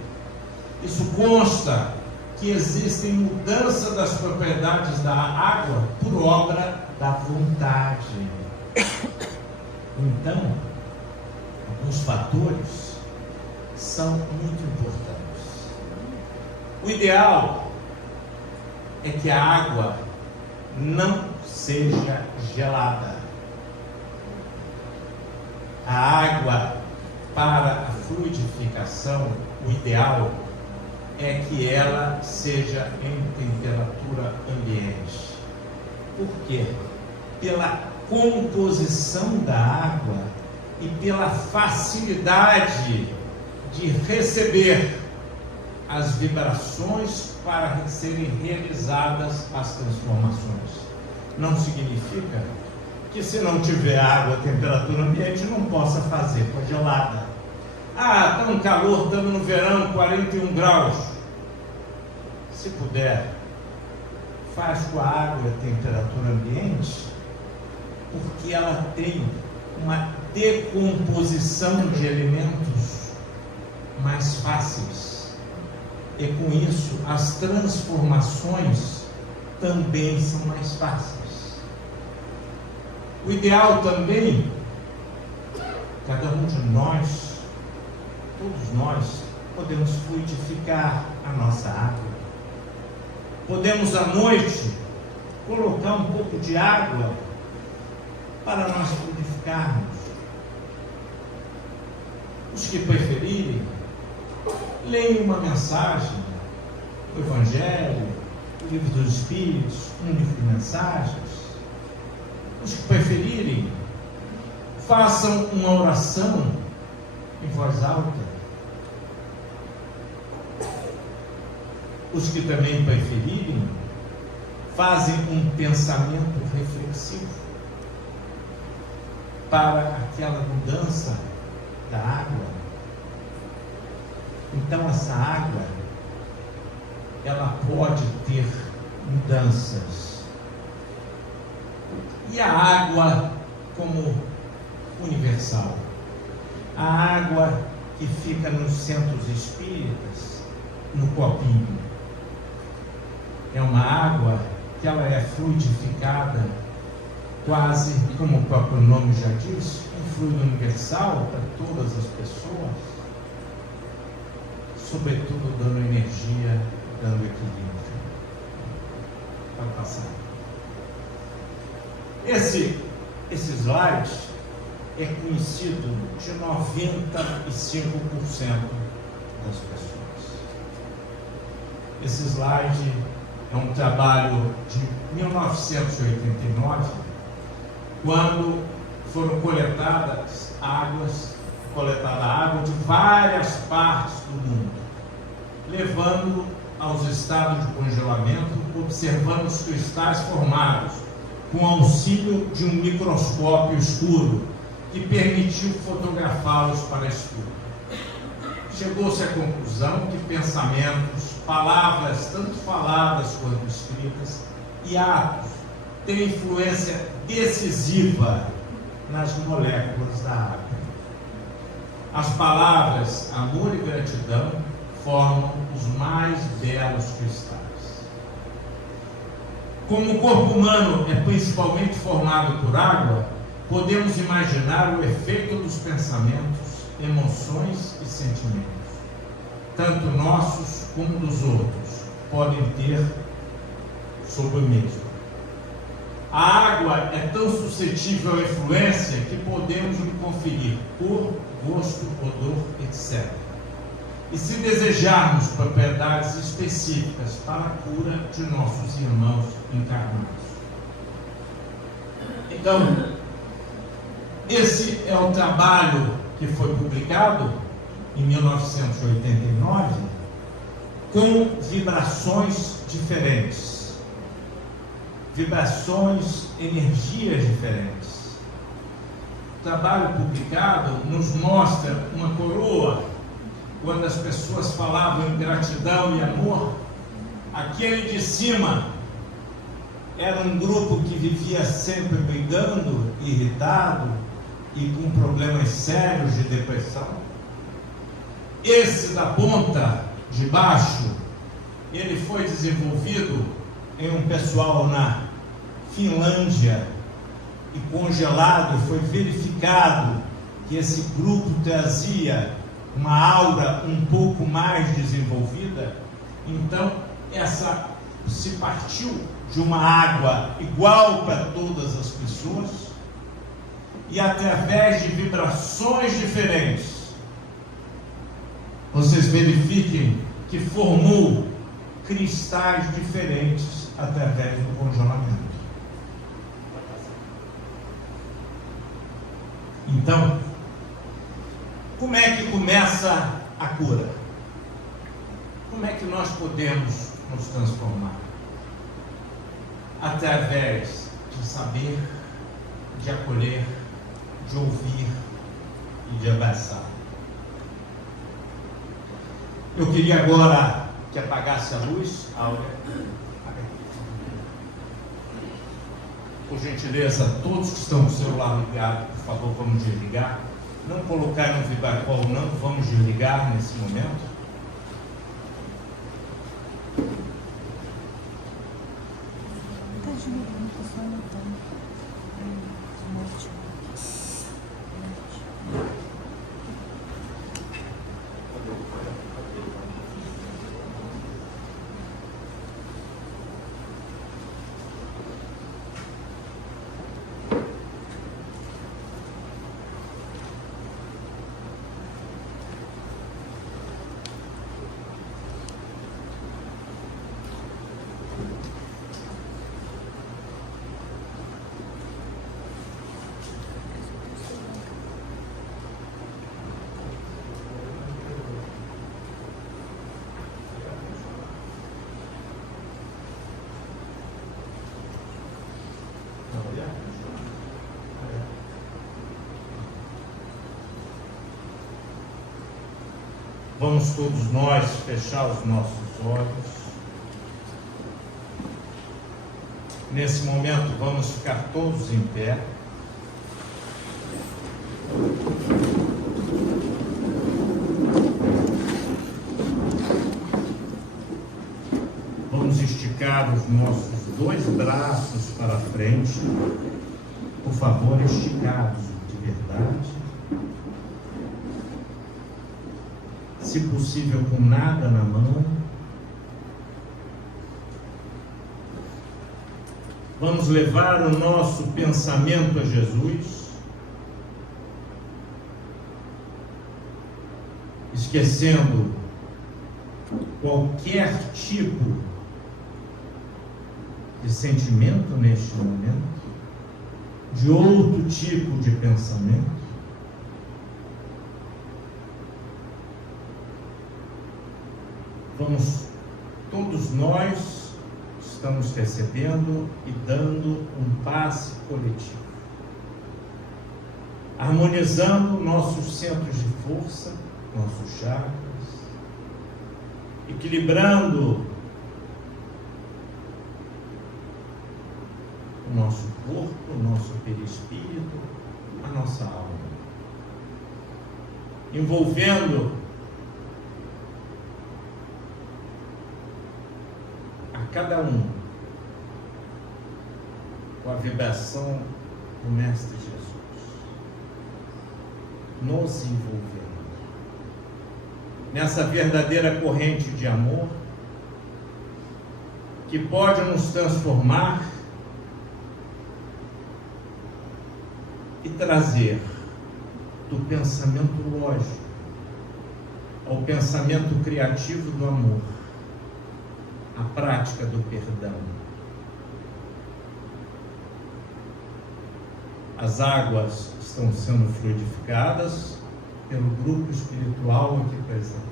Isso consta que existem mudança das propriedades da água por obra da vontade. Então, alguns fatores são muito importantes. O ideal é que a água não seja gelada. A água, para a fluidificação, o ideal é que ela seja em temperatura ambiente. Por quê? Pela composição da água e pela facilidade de receber as vibrações para serem realizadas as transformações. Não significa que se não tiver água a temperatura ambiente não possa fazer congelada. Ah, está um calor, estamos no verão, 41 graus. Se puder, faz com a água a temperatura ambiente, porque ela tem uma decomposição de elementos mais fáceis. E com isso, as transformações também são mais fáceis. O ideal também, cada um de nós, todos nós, podemos fluidificar a nossa água. Podemos à noite colocar um pouco de água para nós fluidificarmos. Os que preferirem, leiam uma mensagem, o Evangelho, o Livro dos Espíritos, um livro de mensagens. Os que preferirem, façam uma oração em voz alta. Os que também preferirem, fazem um pensamento reflexivo para aquela mudança da água. Então essa água, ela pode ter mudanças. E a água como universal? A água que fica nos centros espíritas, no copinho, é uma água que ela é fluidificada, quase, como o próprio nome já diz, um fluido universal para todas as pessoas, sobretudo dando energia, dando equilíbrio. Para passar. Esse slide é conhecido de 95% das pessoas. Esse slide é um trabalho de 1989, quando foram coletadas água de várias partes do mundo, levando aos estados de congelamento, observando os cristais formados com auxílio de um microscópio escuro que permitiu fotografá-los para estudo. chegou-se à conclusão que pensamentos, palavras, tanto faladas quanto escritas, e atos têm influência decisiva nas moléculas da água. As palavras amor e gratidão formam os mais belos cristais. Como o corpo humano é principalmente formado por água, podemos imaginar o efeito dos pensamentos, emoções e sentimentos, tanto nossos como dos outros, podem ter sobre o mesmo. A água é tão suscetível à influência que podemos lhe conferir cor, gosto, odor, etc. E se desejarmos propriedades específicas para a cura de nossos irmãos encarnados. Então, esse é o trabalho que foi publicado em 1989 com vibrações diferentes, vibrações, energias diferentes. O trabalho publicado nos mostra uma coroa. Quando as pessoas falavam em gratidão e amor, aquele de cima era um grupo que vivia sempre brigando, irritado e com problemas sérios de depressão. Esse da ponta de baixo, ele foi desenvolvido em um pessoal na Finlândia e congelado, foi verificado que esse grupo trazia uma aura um pouco mais desenvolvida. Então essa se partiu de uma água igual para todas as pessoas e através de vibrações diferentes vocês verifiquem que formou cristais diferentes através do congelamento. Então, como é que começa a cura? Como é que nós podemos nos transformar? Através de saber, de acolher, de ouvir e de abraçar. Eu queria agora que apagasse a luz, Áurea. Por gentileza, todos que estão com o celular ligado, por favor, vamos desligar. Não colocar no vibracol, não, vamos desligar nesse momento. Vamos todos nós fechar os nossos olhos. Nesse momento vamos ficar todos em pé. Vamos esticar os nossos dois braços para frente. Por favor, esticados de verdade. Se possível, com nada na mão. Vamos levar o nosso pensamento a Jesus, esquecendo qualquer tipo de sentimento neste momento, de outro tipo de pensamento. Vamos, todos nós estamos recebendo e dando um passe coletivo, harmonizando nossos centros de força, nossos chakras, equilibrando o nosso corpo, o nosso perispírito, a nossa alma, envolvendo a cada um com a vibração do Mestre Jesus, nos envolvendo nessa verdadeira corrente de amor que pode nos transformar e trazer do pensamento lógico ao pensamento criativo do amor a prática do perdão. As águas estão sendo fluidificadas pelo grupo espiritual aqui presente,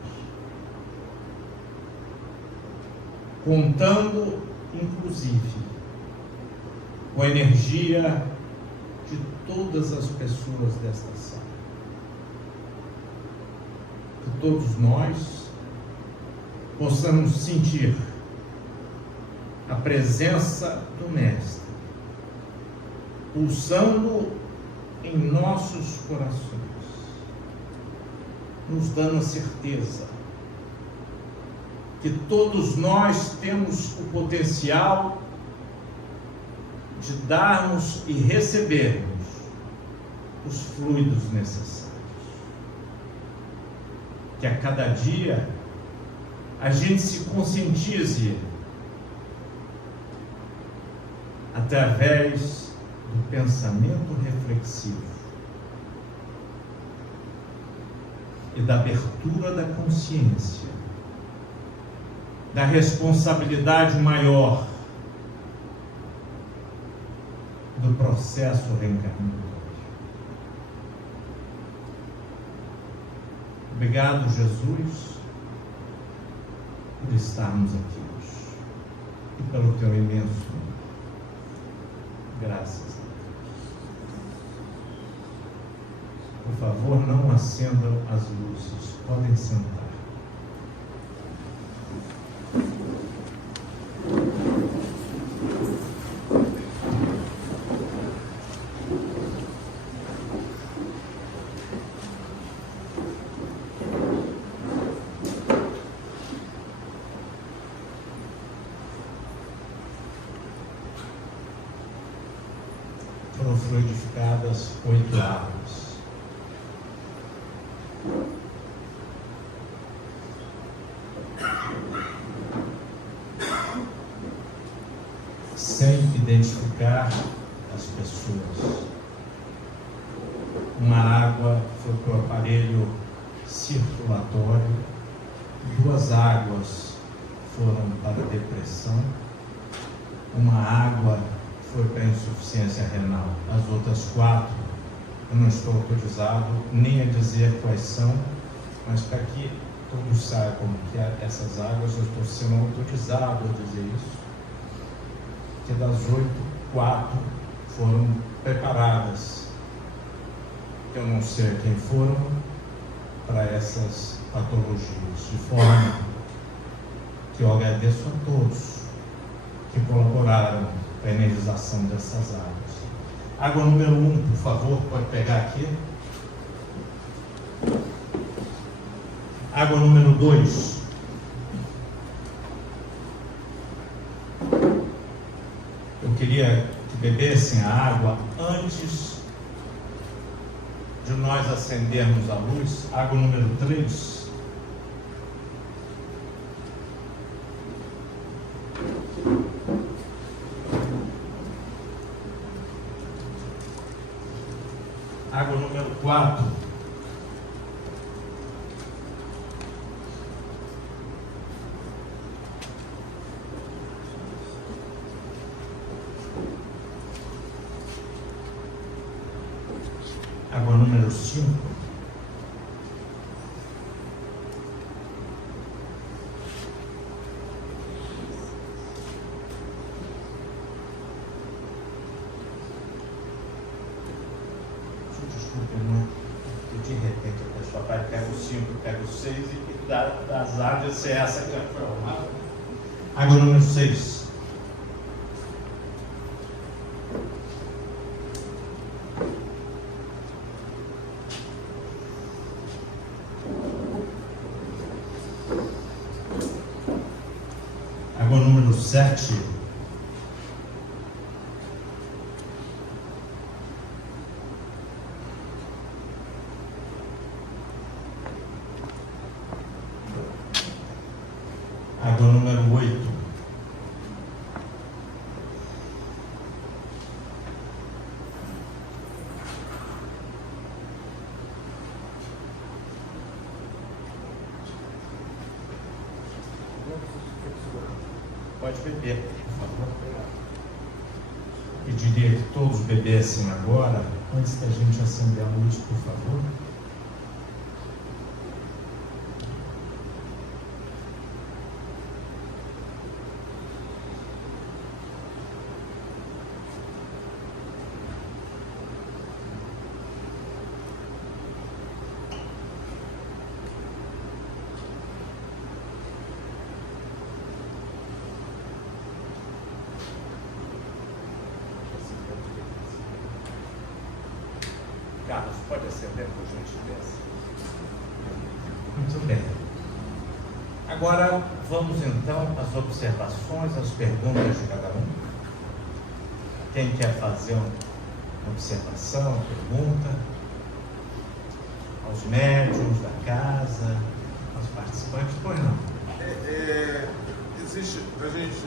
contando inclusive com a energia de todas as pessoas desta sala, que todos nós possamos sentir a presença do Mestre pulsando em nossos corações, nos dando a certeza que todos nós temos o potencial de darmos e recebermos os fluidos necessários. Que a cada dia a gente se conscientize através do pensamento reflexivo e da abertura da consciência, da responsabilidade maior do processo reencarnatório. Obrigado, Jesus, por estarmos aqui hoje e pelo teu imenso amor. Graças a Deus. Por favor, não acendam as luzes. Podem sentar. Foram fluidificadas 8 águas. Sem identificar as pessoas. Uma água foi para o aparelho circulatório, 2 águas foram para a depressão, uma água foi para a insuficiência renal. As outras 4, eu não estou autorizado nem a dizer quais são, mas para que todos saibam que essas águas, eu estou sendo autorizado a dizer isso, que das 8, 4 foram preparadas. Eu não sei quem foram para essas patologias, de forma que eu agradeço a todos que colaboraram para a energização dessas águas. Água número 1, por favor, pode pegar aqui. Água número 2. Eu queria que bebessem a água antes de nós acendermos a luz. Água número 3. Água número 4. Água número 5. Desculpa, não. Eu te repente a pessoa vai, pega o 5, pega o 6 e das áreas é essa que foi arrumada. Água número 6. Água número 7. Água número 8. Pode beber, por favor. Pediria que todos bebessem agora, antes da gente acender a luz, por favor. Carlos, pode acender, por gentileza? Muito bem. Agora vamos então às observações, às perguntas de cada um. Quem quer fazer uma observação, uma pergunta? Aos médiuns da casa, aos participantes, pois não? Existe a gente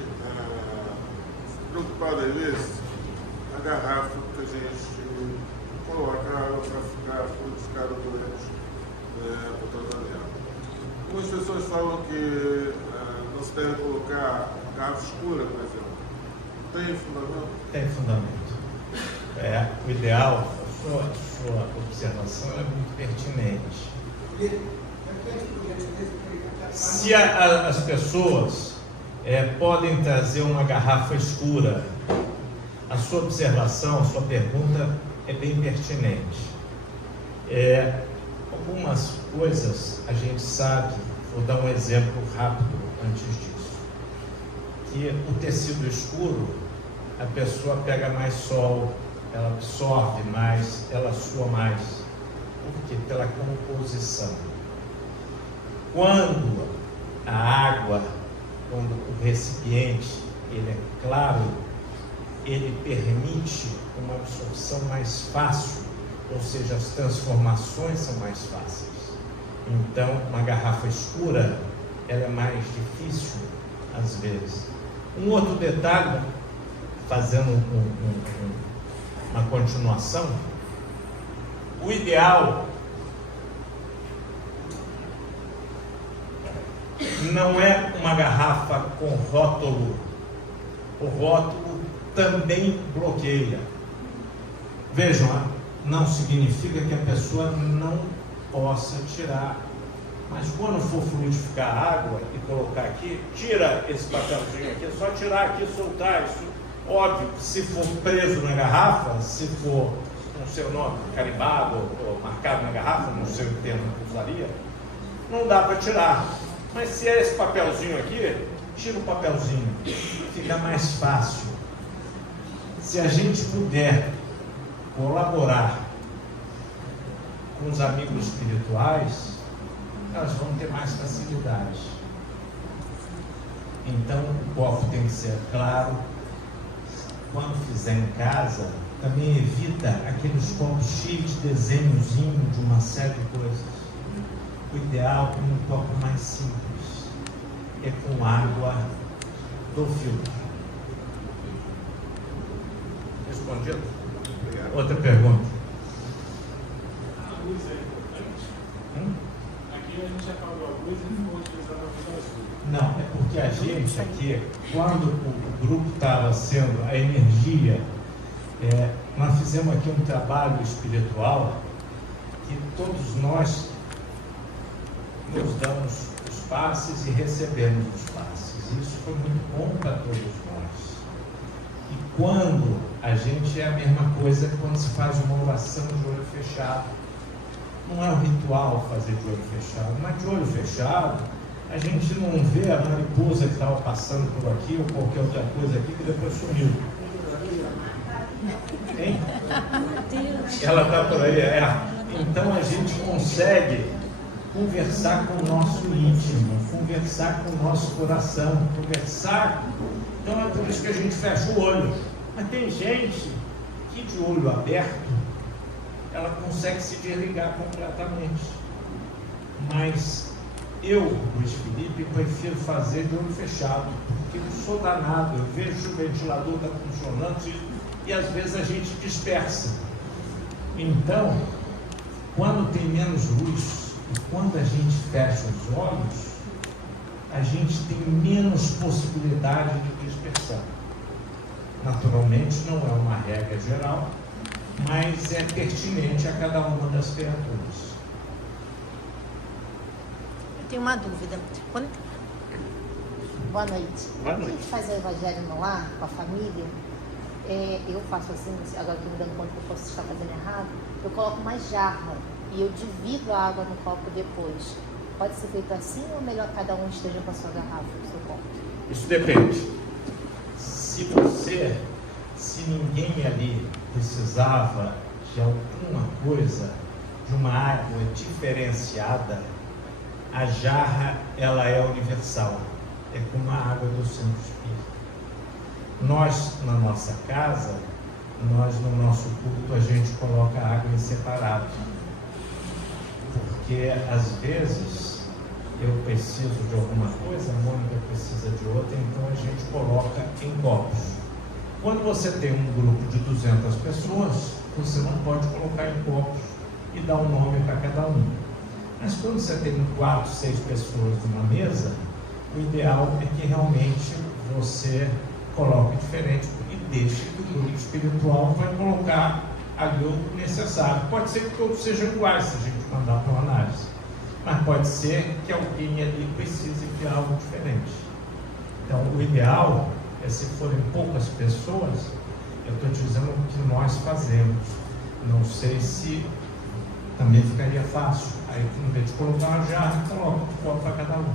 preocupado às vezes a garrafa que a gente coloca água para ficar fluidificada durante o tratamento. Algumas pessoas falam que não se deve colocar garrafa escura, por exemplo. Tem fundamento? Tem fundamento. O ideal, a sua observação é muito pertinente. Se as pessoas podem trazer uma garrafa escura, a sua observação, a sua pergunta é bem pertinente. Algumas coisas a gente sabe, vou dar um exemplo rápido antes disso, que o tecido escuro, a pessoa pega mais sol, ela absorve mais, ela sua mais. Por quê? Pela composição. Quando a água, quando o recipiente ele é claro, ele permite uma absorção mais fácil, ou seja, as transformações são mais fáceis. Então, uma garrafa escura, ela é mais difícil, às vezes. Um outro detalhe, fazendo uma continuação, o ideal não é uma garrafa com rótulo. O rótulo também bloqueia. Vejam, não significa que a pessoa não possa tirar. Mas quando for fluidificar a água e colocar aqui, tira esse papelzinho aqui, é só tirar aqui e soltar isso. Óbvio que se for preso na garrafa, se for com seu nome carimbado ou marcado na garrafa, não sei o termo que usaria, não dá para tirar. Mas se é esse papelzinho aqui, tira o papelzinho, fica mais fácil. Se a gente puder colaborar com os amigos espirituais, elas vão ter mais facilidade. Então o copo tem que ser claro. Quando fizer em casa, também evita aqueles copos cheios de desenhozinho de uma série de coisas. O ideal é um copo mais simples, é com água do filtro. Respondido? Obrigado. Outra pergunta. A luz é importante? Aqui a gente apagou a luz e ficou utilizando a luz azul. Não, é porque a gente aqui, quando o grupo estava sendo a energia, nós fizemos aqui um trabalho espiritual que todos nós nos damos os passes e recebemos os passes. Isso foi muito bom para todos nós. E quando a gente é a mesma coisa quando se faz uma oração de olho fechado. Não é um ritual fazer de olho fechado, mas de olho fechado, a gente não vê a mariposa que estava passando por aqui ou qualquer outra coisa aqui que depois sumiu. Hein? Ela está por aí, Então a gente consegue conversar com o nosso íntimo, conversar com o nosso coração, conversar. Então é por isso que a gente fecha o olho. Mas tem gente que de olho aberto, ela consegue se desligar completamente. Mas eu, Luiz Felipe, prefiro fazer de olho fechado, porque eu sou danado, eu vejo o ventilador está funcionando e às vezes a gente dispersa. Então, quando tem menos luz e quando a gente fecha os olhos, a gente tem menos possibilidade de dispersar. Naturalmente, não é uma regra geral, mas é pertinente a cada uma das criaturas. Eu tenho uma dúvida. Boa noite. Quando a gente faz o evangelho no lar, com a família, eu faço assim, agora estou me dando conta que eu posso estar fazendo errado, eu coloco uma jarra e eu divido a água no copo depois. Pode ser feito assim ou melhor cada um esteja com a sua garrafa, com o seu copo? Isso depende. Se ninguém ali precisava de alguma coisa, de uma água diferenciada, a jarra, ela é universal, é como a água do Santo Espírito. Nós, na nossa casa, no nosso culto, a gente coloca a água em separado, porque às vezes eu preciso de alguma coisa, a Mônica precisa de outra, então a gente coloca em copos. Quando você tem um grupo de 200 pessoas, você não pode colocar em copos e dar um nome para cada um. Mas quando você tem 4, 6 pessoas numa mesa, o ideal é que realmente você coloque diferente e deixe que o grupo espiritual vai colocar ali o necessário. Pode ser que todos sejam iguais se a gente mandar para uma análise, mas pode ser que alguém ali precise de algo diferente. Então, o ideal é, se forem poucas pessoas, eu estou te dizendo o que nós fazemos. Não sei se também ficaria fácil. Aí, em vez de colocar uma jarra, coloca um copo para cada um.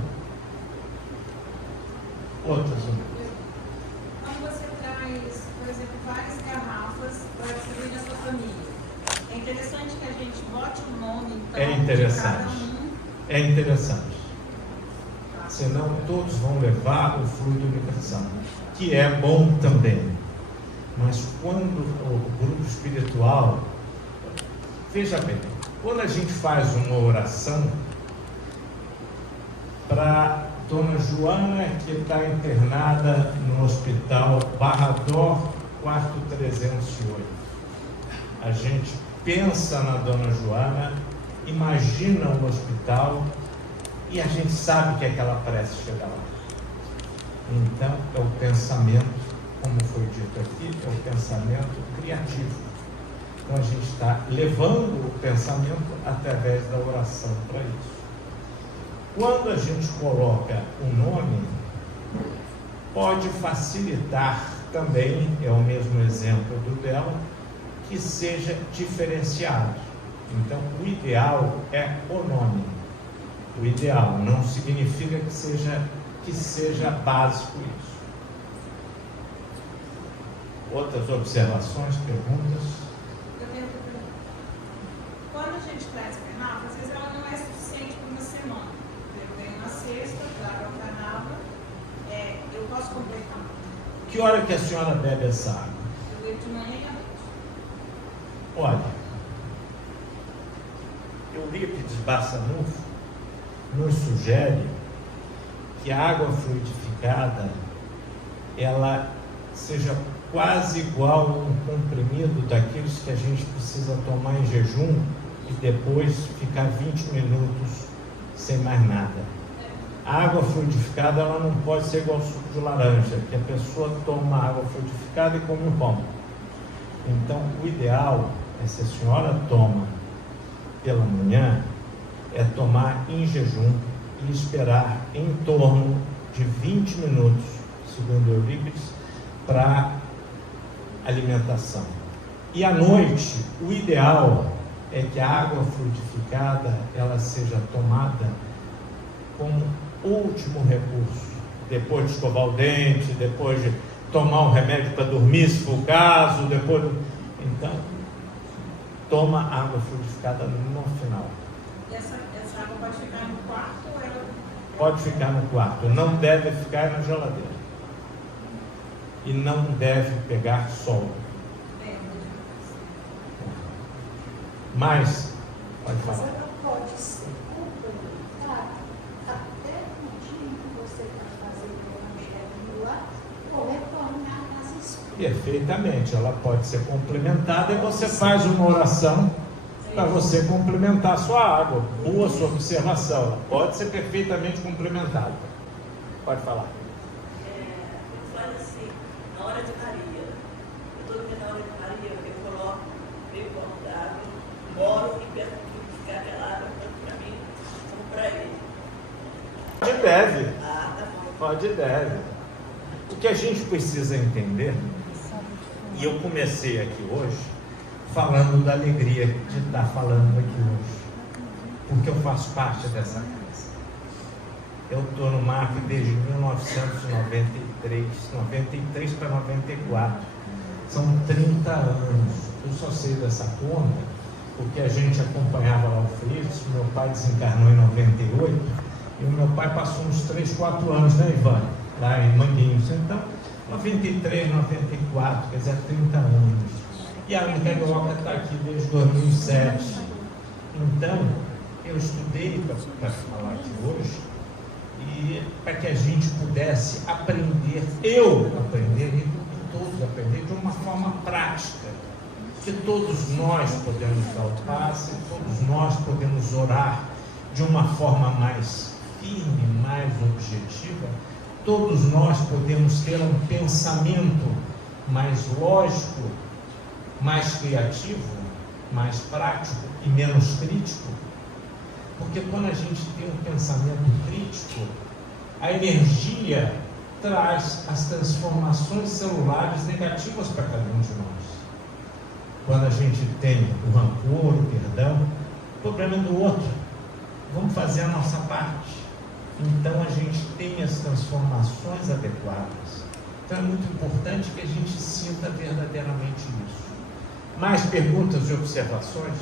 Outras. Quando você traz, por exemplo, várias garrafas para distribuir na sua família, é interessante que a gente bote o nome, então, É interessante. de cada um. É interessante. Senão todos vão levar o fluido universal, que é bom também. Mas quando o grupo espiritual, veja bem, quando a gente faz uma oração para Dona Joana, que está internada no hospital Barra d'Or, quarto 308, a gente pensa na Dona Joana, imagina o hospital e a gente sabe que aquela prece chega lá. Então, é o pensamento, como foi dito aqui, é o pensamento criativo. Então, a gente está levando o pensamento através da oração para isso. Quando a gente coloca o nome, pode facilitar também, é o mesmo exemplo do dela, que seja diferenciado. Então, o ideal é o nome. O ideal não significa que seja básico isso. Outras observações, perguntas? Eu tenho outra pergunta. Quando a gente traz a garrafa, às vezes ela não é suficiente para uma semana. Eu venho na sexta, trago a garrafa, eu posso completar. Que hora que a senhora bebe essa água? Eu bebo de manhã e à noite. Olha, Eurípides Barçanufo nos sugere que a água fluidificada ela seja quase igual a um comprimido daqueles que a gente precisa tomar em jejum e depois ficar 20 minutos sem mais nada. A água fluidificada ela não pode ser igual ao suco de laranja, que a pessoa toma água fluidificada e come um pão. Então, o ideal é, se a senhora toma pela manhã, é tomar em jejum e esperar em torno de 20 minutos, segundo Eurípides, para alimentação. E à noite, o ideal é que a água fluidificada ela seja tomada como último recurso, depois de escovar o dente, depois de tomar um remédio para dormir, se for o caso, então toma água fluidificada no final. E essa água pode ficar no quarto ou ela... Pode ficar no quarto, não deve ficar na geladeira e não deve pegar sol. Mas pode Mas falar. ela pode ser complementada até no dia que você está fazendo o evangelho lá, ou retornar às escolas. Perfeitamente, ela pode ser complementada e você faz uma oração para você complementar a sua água. Boa sua observação, ela pode ser perfeitamente complementada. Pode falar. Faz assim, na hora de Maria, eu estou na hora de Maria, eu coloco meio copo d'água, moro e peço que ficar aquela água tanto para mim como para ele. Pode e deve. Ah, tá bom. Pode e deve. O que a gente precisa entender, e eu comecei aqui hoje falando da alegria de estar falando aqui hoje, porque eu faço parte dessa casa. Eu estou no MAP desde 1993 para 94. São 30 anos. Eu só sei dessa conta porque a gente acompanhava lá o Fritz. Meu pai desencarnou em 98 e o meu pai passou uns 3, 4 anos, né, Ivan? Lá em Manguinhos. Então, 93, 94, quer dizer, 30 anos. E a Carioca está aqui desde 2007. Então, eu estudei para falar aqui hoje, e para que a gente pudesse aprender, eu aprender e todos aprender de uma forma prática, que todos nós podemos dar o passe, todos nós podemos orar de uma forma mais firme, mais objetiva, todos nós podemos ter um pensamento mais lógico, mais criativo, mais prático e menos crítico, porque quando a gente tem um pensamento crítico, a energia traz as transformações celulares negativas para cada um de nós. Quando a gente tem o rancor, o perdão, o problema é do outro. Vamos fazer a nossa parte. Então a gente tem as transformações adequadas. Então é muito importante que a gente sinta verdadeiramente isso. Mais perguntas e observações?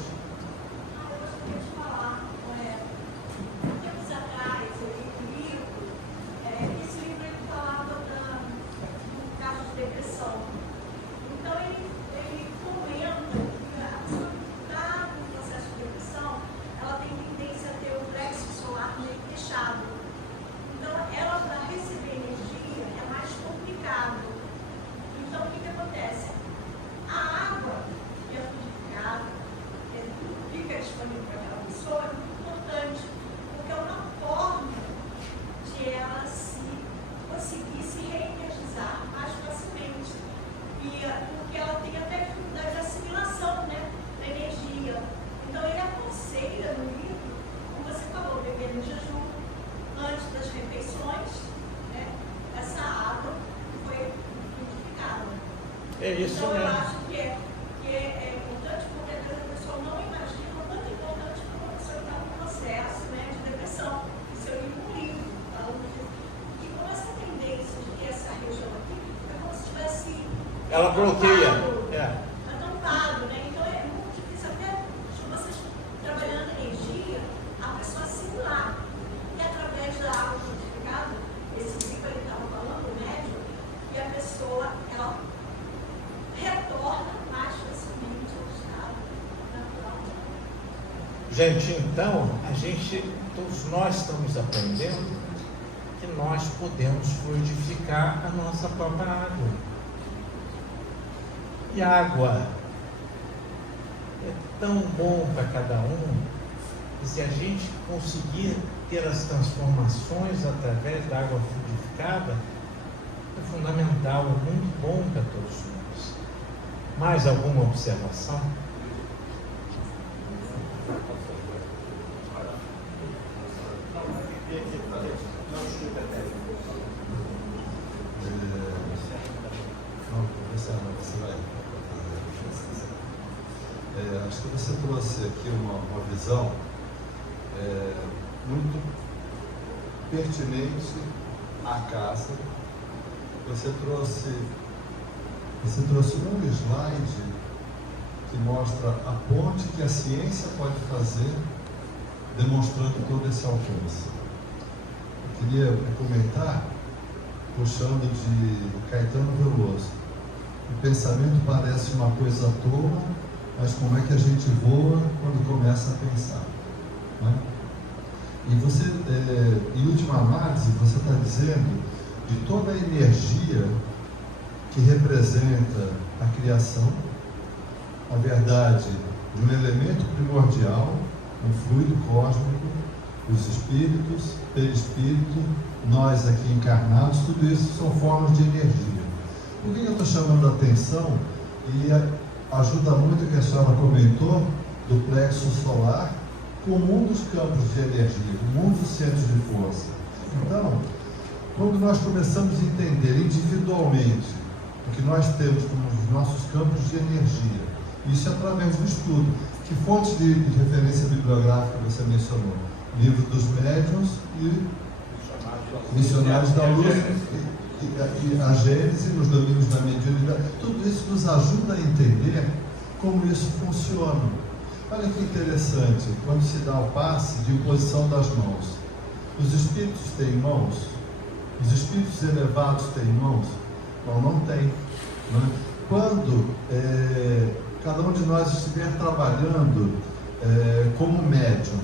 É isso então, mesmo. eu acho que é importante, porque a pessoa não imagina o quanto é importante quando a pessoa está num processo, né, de depressão. Isso eu li um livro falando disso. E com essa tendência de ter essa região aqui, é como se tivesse. Ela bloqueia. Tampado, né? Então é muito difícil até vocês trabalhando energia, a pessoa assimilar. E através da água purificada, esse ciclo ele estava falando, o médium, e a pessoa, ela retorna mais facilmente ao estado natural. Gente, então, todos nós estamos aprendendo que nós podemos fluidificar a nossa própria água. E a água é tão bom para cada um, e se a gente conseguir ter as transformações através da água fluidificada, é fundamental, é muito bom para todos nós. Mais alguma observação? acho que você trouxe aqui uma visão muito pertinente à casa. Você trouxe um slide que mostra a ponte que a ciência pode fazer, demonstrando todo esse alcance. Eu queria comentar, puxando de Caetano Veloso: o pensamento parece uma coisa à toa, mas como é que a gente voa quando começa a pensar, né? E você, em última análise, você está dizendo de toda a energia que representa a criação, a verdade de um elemento primordial, um fluido cósmico, os espíritos, perispírito, nós aqui encarnados, tudo isso são formas de energia. Por que eu estou chamando a atenção? E ajuda muito o que a senhora comentou do plexo solar como um dos campos de energia, um dos centros de força. Então, quando nós começamos a entender individualmente o que nós temos como os nossos campos de energia, isso é através do estudo. Que fontes de referência bibliográfica você mencionou? Livro dos Médiuns e Missionários da Luz e a Gênese nos domínios da mediunidade. Tudo isso nos ajuda a entender como isso funciona. Olha que interessante, quando se dá o passe de imposição das mãos. Os espíritos têm mãos? Os espíritos elevados têm mãos? Não tem. Né? Quando cada um de nós estiver trabalhando como médium,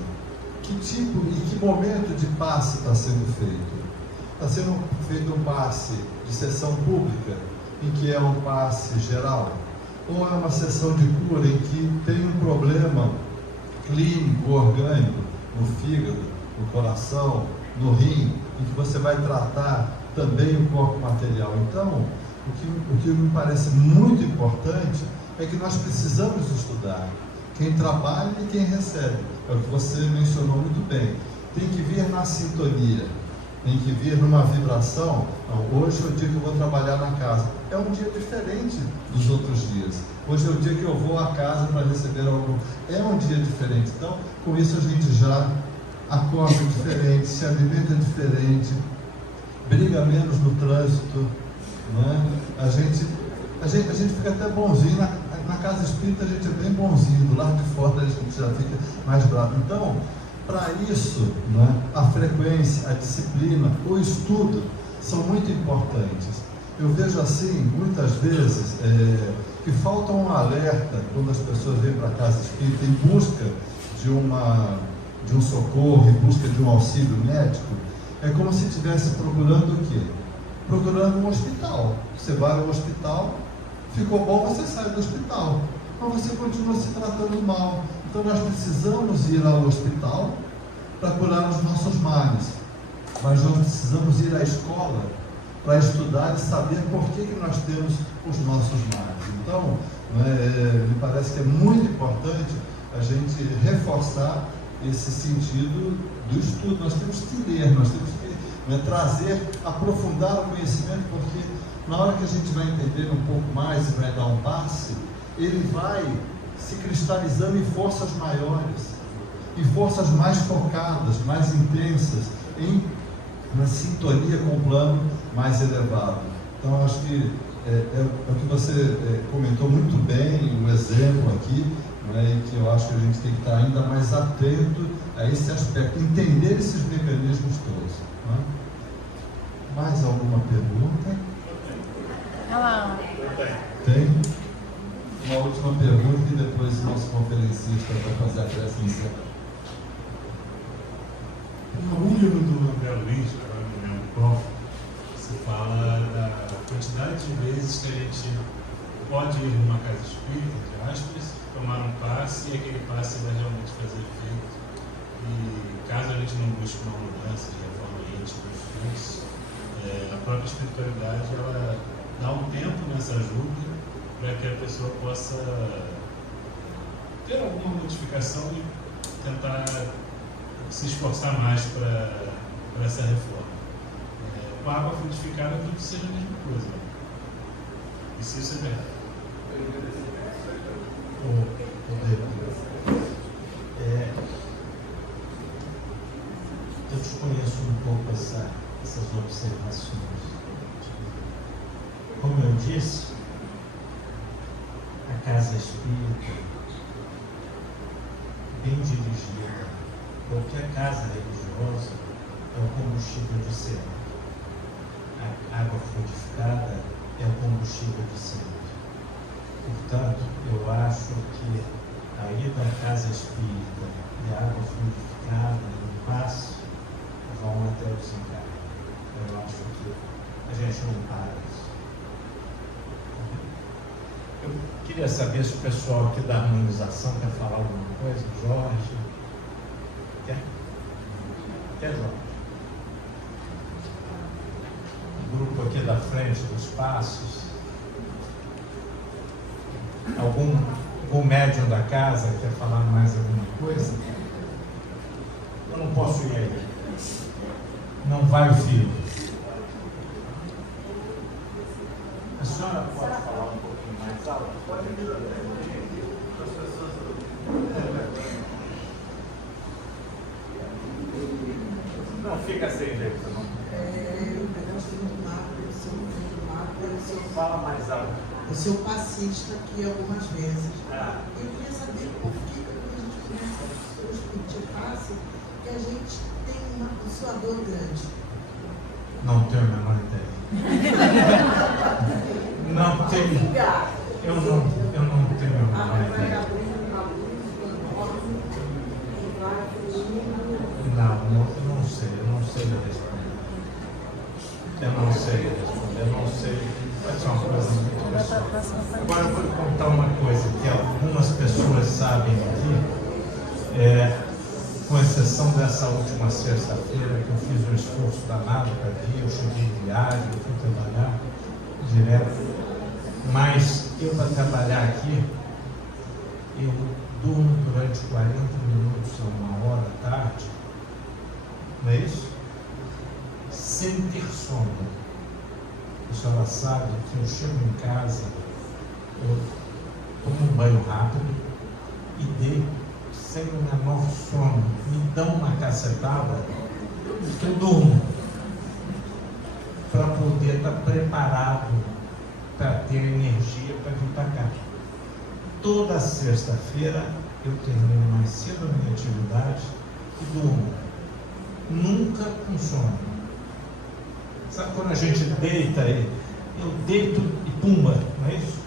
que tipo e que momento de passe está sendo feito? Está sendo feito um passe de sessão pública, em que é um passe geral? Ou é uma sessão de cura em que tem um problema clínico, orgânico, no fígado, no coração, no rim, em que você vai tratar também o corpo material? Então, o que me parece muito importante é que nós precisamos estudar. Quem trabalha e quem recebe. É o que você mencionou muito bem. Tem que vir na sintonia, tem que vir numa vibração. Não, hoje é o dia que eu vou trabalhar na casa. É um dia diferente dos outros dias. Hoje é o dia que eu vou à casa para receber algo. É um dia diferente. Então, com isso a gente já acorda diferente, se alimenta diferente, briga menos no trânsito, né? A gente fica até bonzinho. Na casa espírita a gente é bem bonzinho, do lado de fora a gente já fica mais bravo. Então, para isso, né, a frequência, a disciplina, o estudo são muito importantes. Eu vejo assim, muitas vezes, que falta um alerta quando as pessoas vêm para a casa espírita em busca de um socorro, em busca de um auxílio médico. É como se estivesse procurando o quê? Procurando um hospital. Você vai ao hospital, ficou bom, você sai do hospital, mas você continua se tratando mal. Então nós precisamos ir ao hospital para curar os nossos males, mas nós precisamos ir à escola para estudar e saber por que nós temos os nossos males. Então, me parece que é muito importante a gente reforçar esse sentido do estudo. Nós temos que ler, nós temos que trazer, aprofundar o conhecimento, porque na hora que a gente vai entender um pouco mais e vai dar um passe, ele vai se cristalizando em forças maiores, em forças mais focadas, mais intensas, na sintonia com o plano mais elevado. Então, acho que é o que você comentou muito bem, um exemplo aqui, né, que eu acho que a gente tem que estar ainda mais atento a esse aspecto, entender esses mecanismos todos. Né? Mais alguma pergunta? Tem? Uma última pergunta e depois o nosso conferencista vai fazer a prece inicial. Em algum livro do André Luiz, agora não lembro qual, se fala da quantidade de vezes que a gente pode ir numa casa espírita, de aspas, tomar um passe e aquele passe vai realmente fazer efeito. E caso a gente não busque uma mudança de reforma íntima, a própria espiritualidade ela dá um tempo nessa ajuda para que a pessoa possa ter alguma modificação e tentar se esforçar mais para essa reforma. Com a água fluidificada, tudo seja a mesma coisa. E se isso é verdade. Eu desconheço um pouco essas observações. Como eu disse, a casa espírita, bem dirigida, qualquer casa religiosa, é o combustível de sempre. A água fluidificada é o combustível de sempre. Portanto, eu acho que a ida à casa espírita e a água fluidificada e o passe vão até o desencargo. Eu acho que a gente não para isso. Eu queria saber se o pessoal aqui da harmonização quer falar alguma coisa. Jorge? Quer? Quer, Jorge? O grupo aqui da frente dos passos. Algum médium da casa quer falar mais alguma coisa? Eu não posso ir aí. Não vai o filho. A senhora pode falar um pouquinho mais alto? Pode vir. Não, fica sem jeito, não. Fala mais alto. Eu sou passista aqui algumas vezes. Eu queria saber por que quando a gente começa os pedir passe, que a gente tem um suador grande. Não tenho a menor ideia. Não tenho. Eu não tenho a menor ideia. Não sei responder. Eu não sei. Vai ser uma coisa muito pessoal. Agora eu vou contar uma coisa que algumas pessoas sabem aqui, com exceção dessa última sexta-feira, que eu fiz um esforço danado para vir, eu cheguei de viagem, eu fui trabalhar direto, mas eu para trabalhar aqui, eu durmo durante 40 minutos a 1 hora da tarde, não é isso? Sem ter sono. A senhora sabe que eu chego em casa, eu tomo um banho rápido e deito sem o menor sono. Me dão uma cacetada que eu durmo para poder estar preparado para ter energia para vir para cá. Toda sexta-feira eu termino mais cedo a minha atividade e durmo. Nunca com sono. Sabe quando a gente deita aí? Eu deito e pumba, não é isso?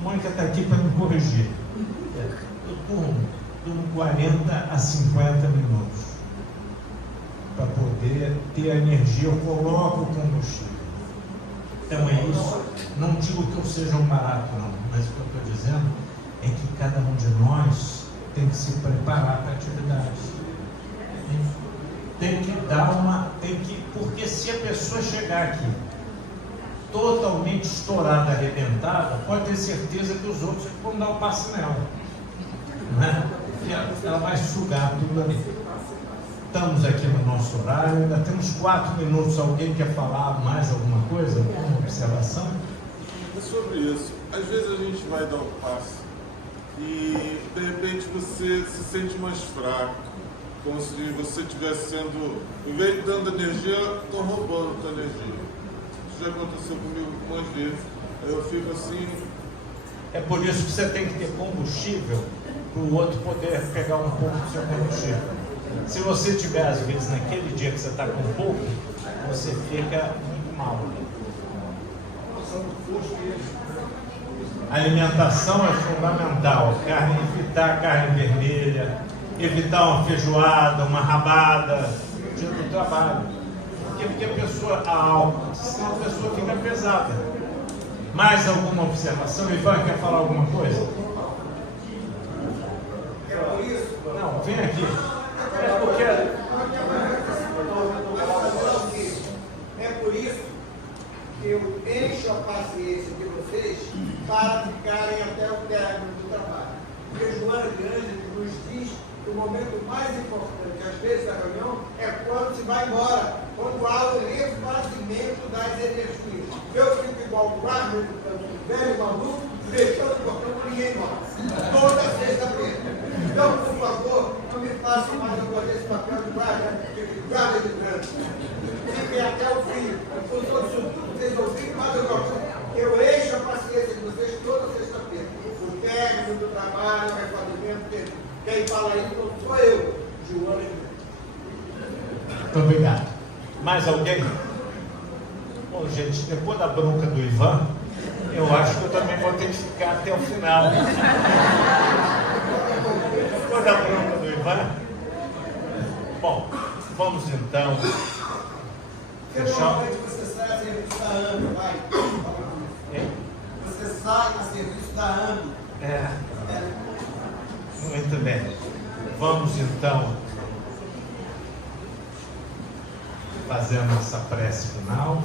A Mônica está aqui para me corrigir. Eu durmo 40 a 50 minutos para poder ter a energia, eu coloco o combustível. Então é isso. Não digo que eu seja um barato, não, mas o que eu estou dizendo é que cada um de nós tem que se preparar para a atividade. Tem que dar porque se a pessoa chegar aqui totalmente estourada, arrebentada, pode ter certeza que os outros vão dar o passe nela, né? E ela vai sugar tudo ali. Estamos aqui no nosso horário, ainda temos 4 minutos. Alguém quer falar mais alguma coisa? Alguma observação? É sobre isso. Às vezes a gente vai dar um passe e de repente você se sente mais fraco, como se você estivesse sendo, em vez de dando energia, estão roubando tua energia. Isso já aconteceu comigo algumas vezes. Aí eu fico assim. É por isso que você tem que ter combustível para o outro poder pegar um pouco do seu combustível. Se você tiver, às vezes, naquele dia que você está com pouco, você fica muito mal. A alimentação é fundamental. Evitar carne vermelha, evitar uma feijoada, uma rabada, no dia do trabalho. Porque a pessoa, senão a pessoa fica pesada. Mais alguma observação? Ivan, quer falar alguma coisa? Não, vem aqui. É por isso que eu encho a paciência de vocês para ficarem até o término do trabalho. Porque Joana de Ângeles nos diz que o momento mais importante, às vezes, da reunião, é quando se vai embora, quando há o refazimento das energias. Eu fico igual o Arno, velho maluco, deixando o portão, ninguém irmão. Toda sexta-feira. Então, por favor, não me façam mais eu fazer esse papel de guarda de trânsito. Fiquem até o fim. Com todo isso tudo, vocês ouviram mais alguma coisa. Eu encho a paciência de vocês toda sexta-feira. O técnico do trabalho, o refazimento, quem fala isso não sou eu, Joana. Muito obrigado. Mais alguém? Bom, gente, depois da bronca do Ivan, eu acho que eu também vou ter que ficar até o final. Depois da bronca do Ivan? Bom, vamos então fechar. Você sai a serviço da AME, vai. Você sai a serviço da AME. Muito bem. Vamos então fazendo essa prece final.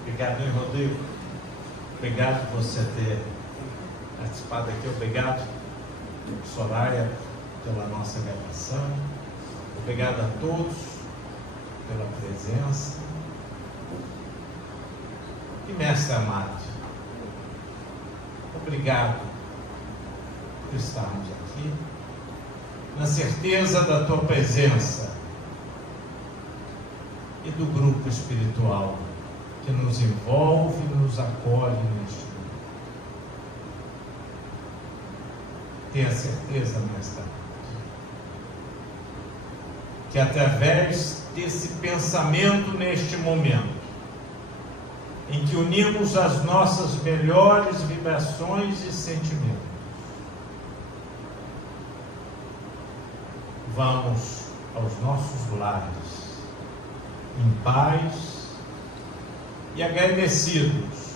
Obrigado, hein, Rodrigo? Obrigado por você ter participado aqui. Obrigado, Soraya, pela nossa gravação. Obrigado a todos pela presença. E, mestre amado, obrigado por estarmos aqui, na certeza da tua presença e do grupo espiritual que nos envolve e nos acolhe neste mundo. Tenha certeza, mestre amado, que através desse pensamento neste momento, em que unimos as nossas melhores vibrações e sentimentos, vamos aos nossos lares em paz e agradecidos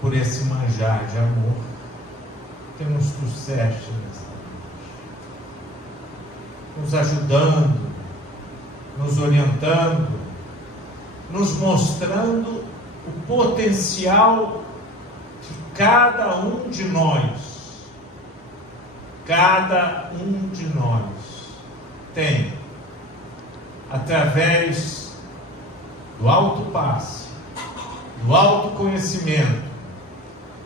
por esse manjar de amor que nos trouxeste nesta noite, nos ajudando, nos orientando, nos mostrando o potencial que cada um de nós tem, através do autopasse, do autoconhecimento,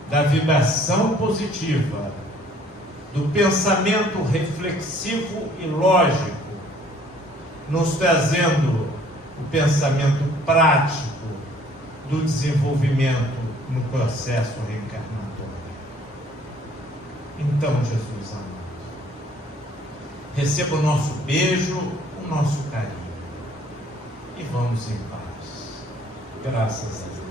da vibração positiva, do pensamento reflexivo e lógico, nos trazendo o pensamento prático do desenvolvimento no processo reencarnatório. Então, Jesus amado, receba o nosso beijo, o nosso carinho e vamos em paz. Graças a Deus.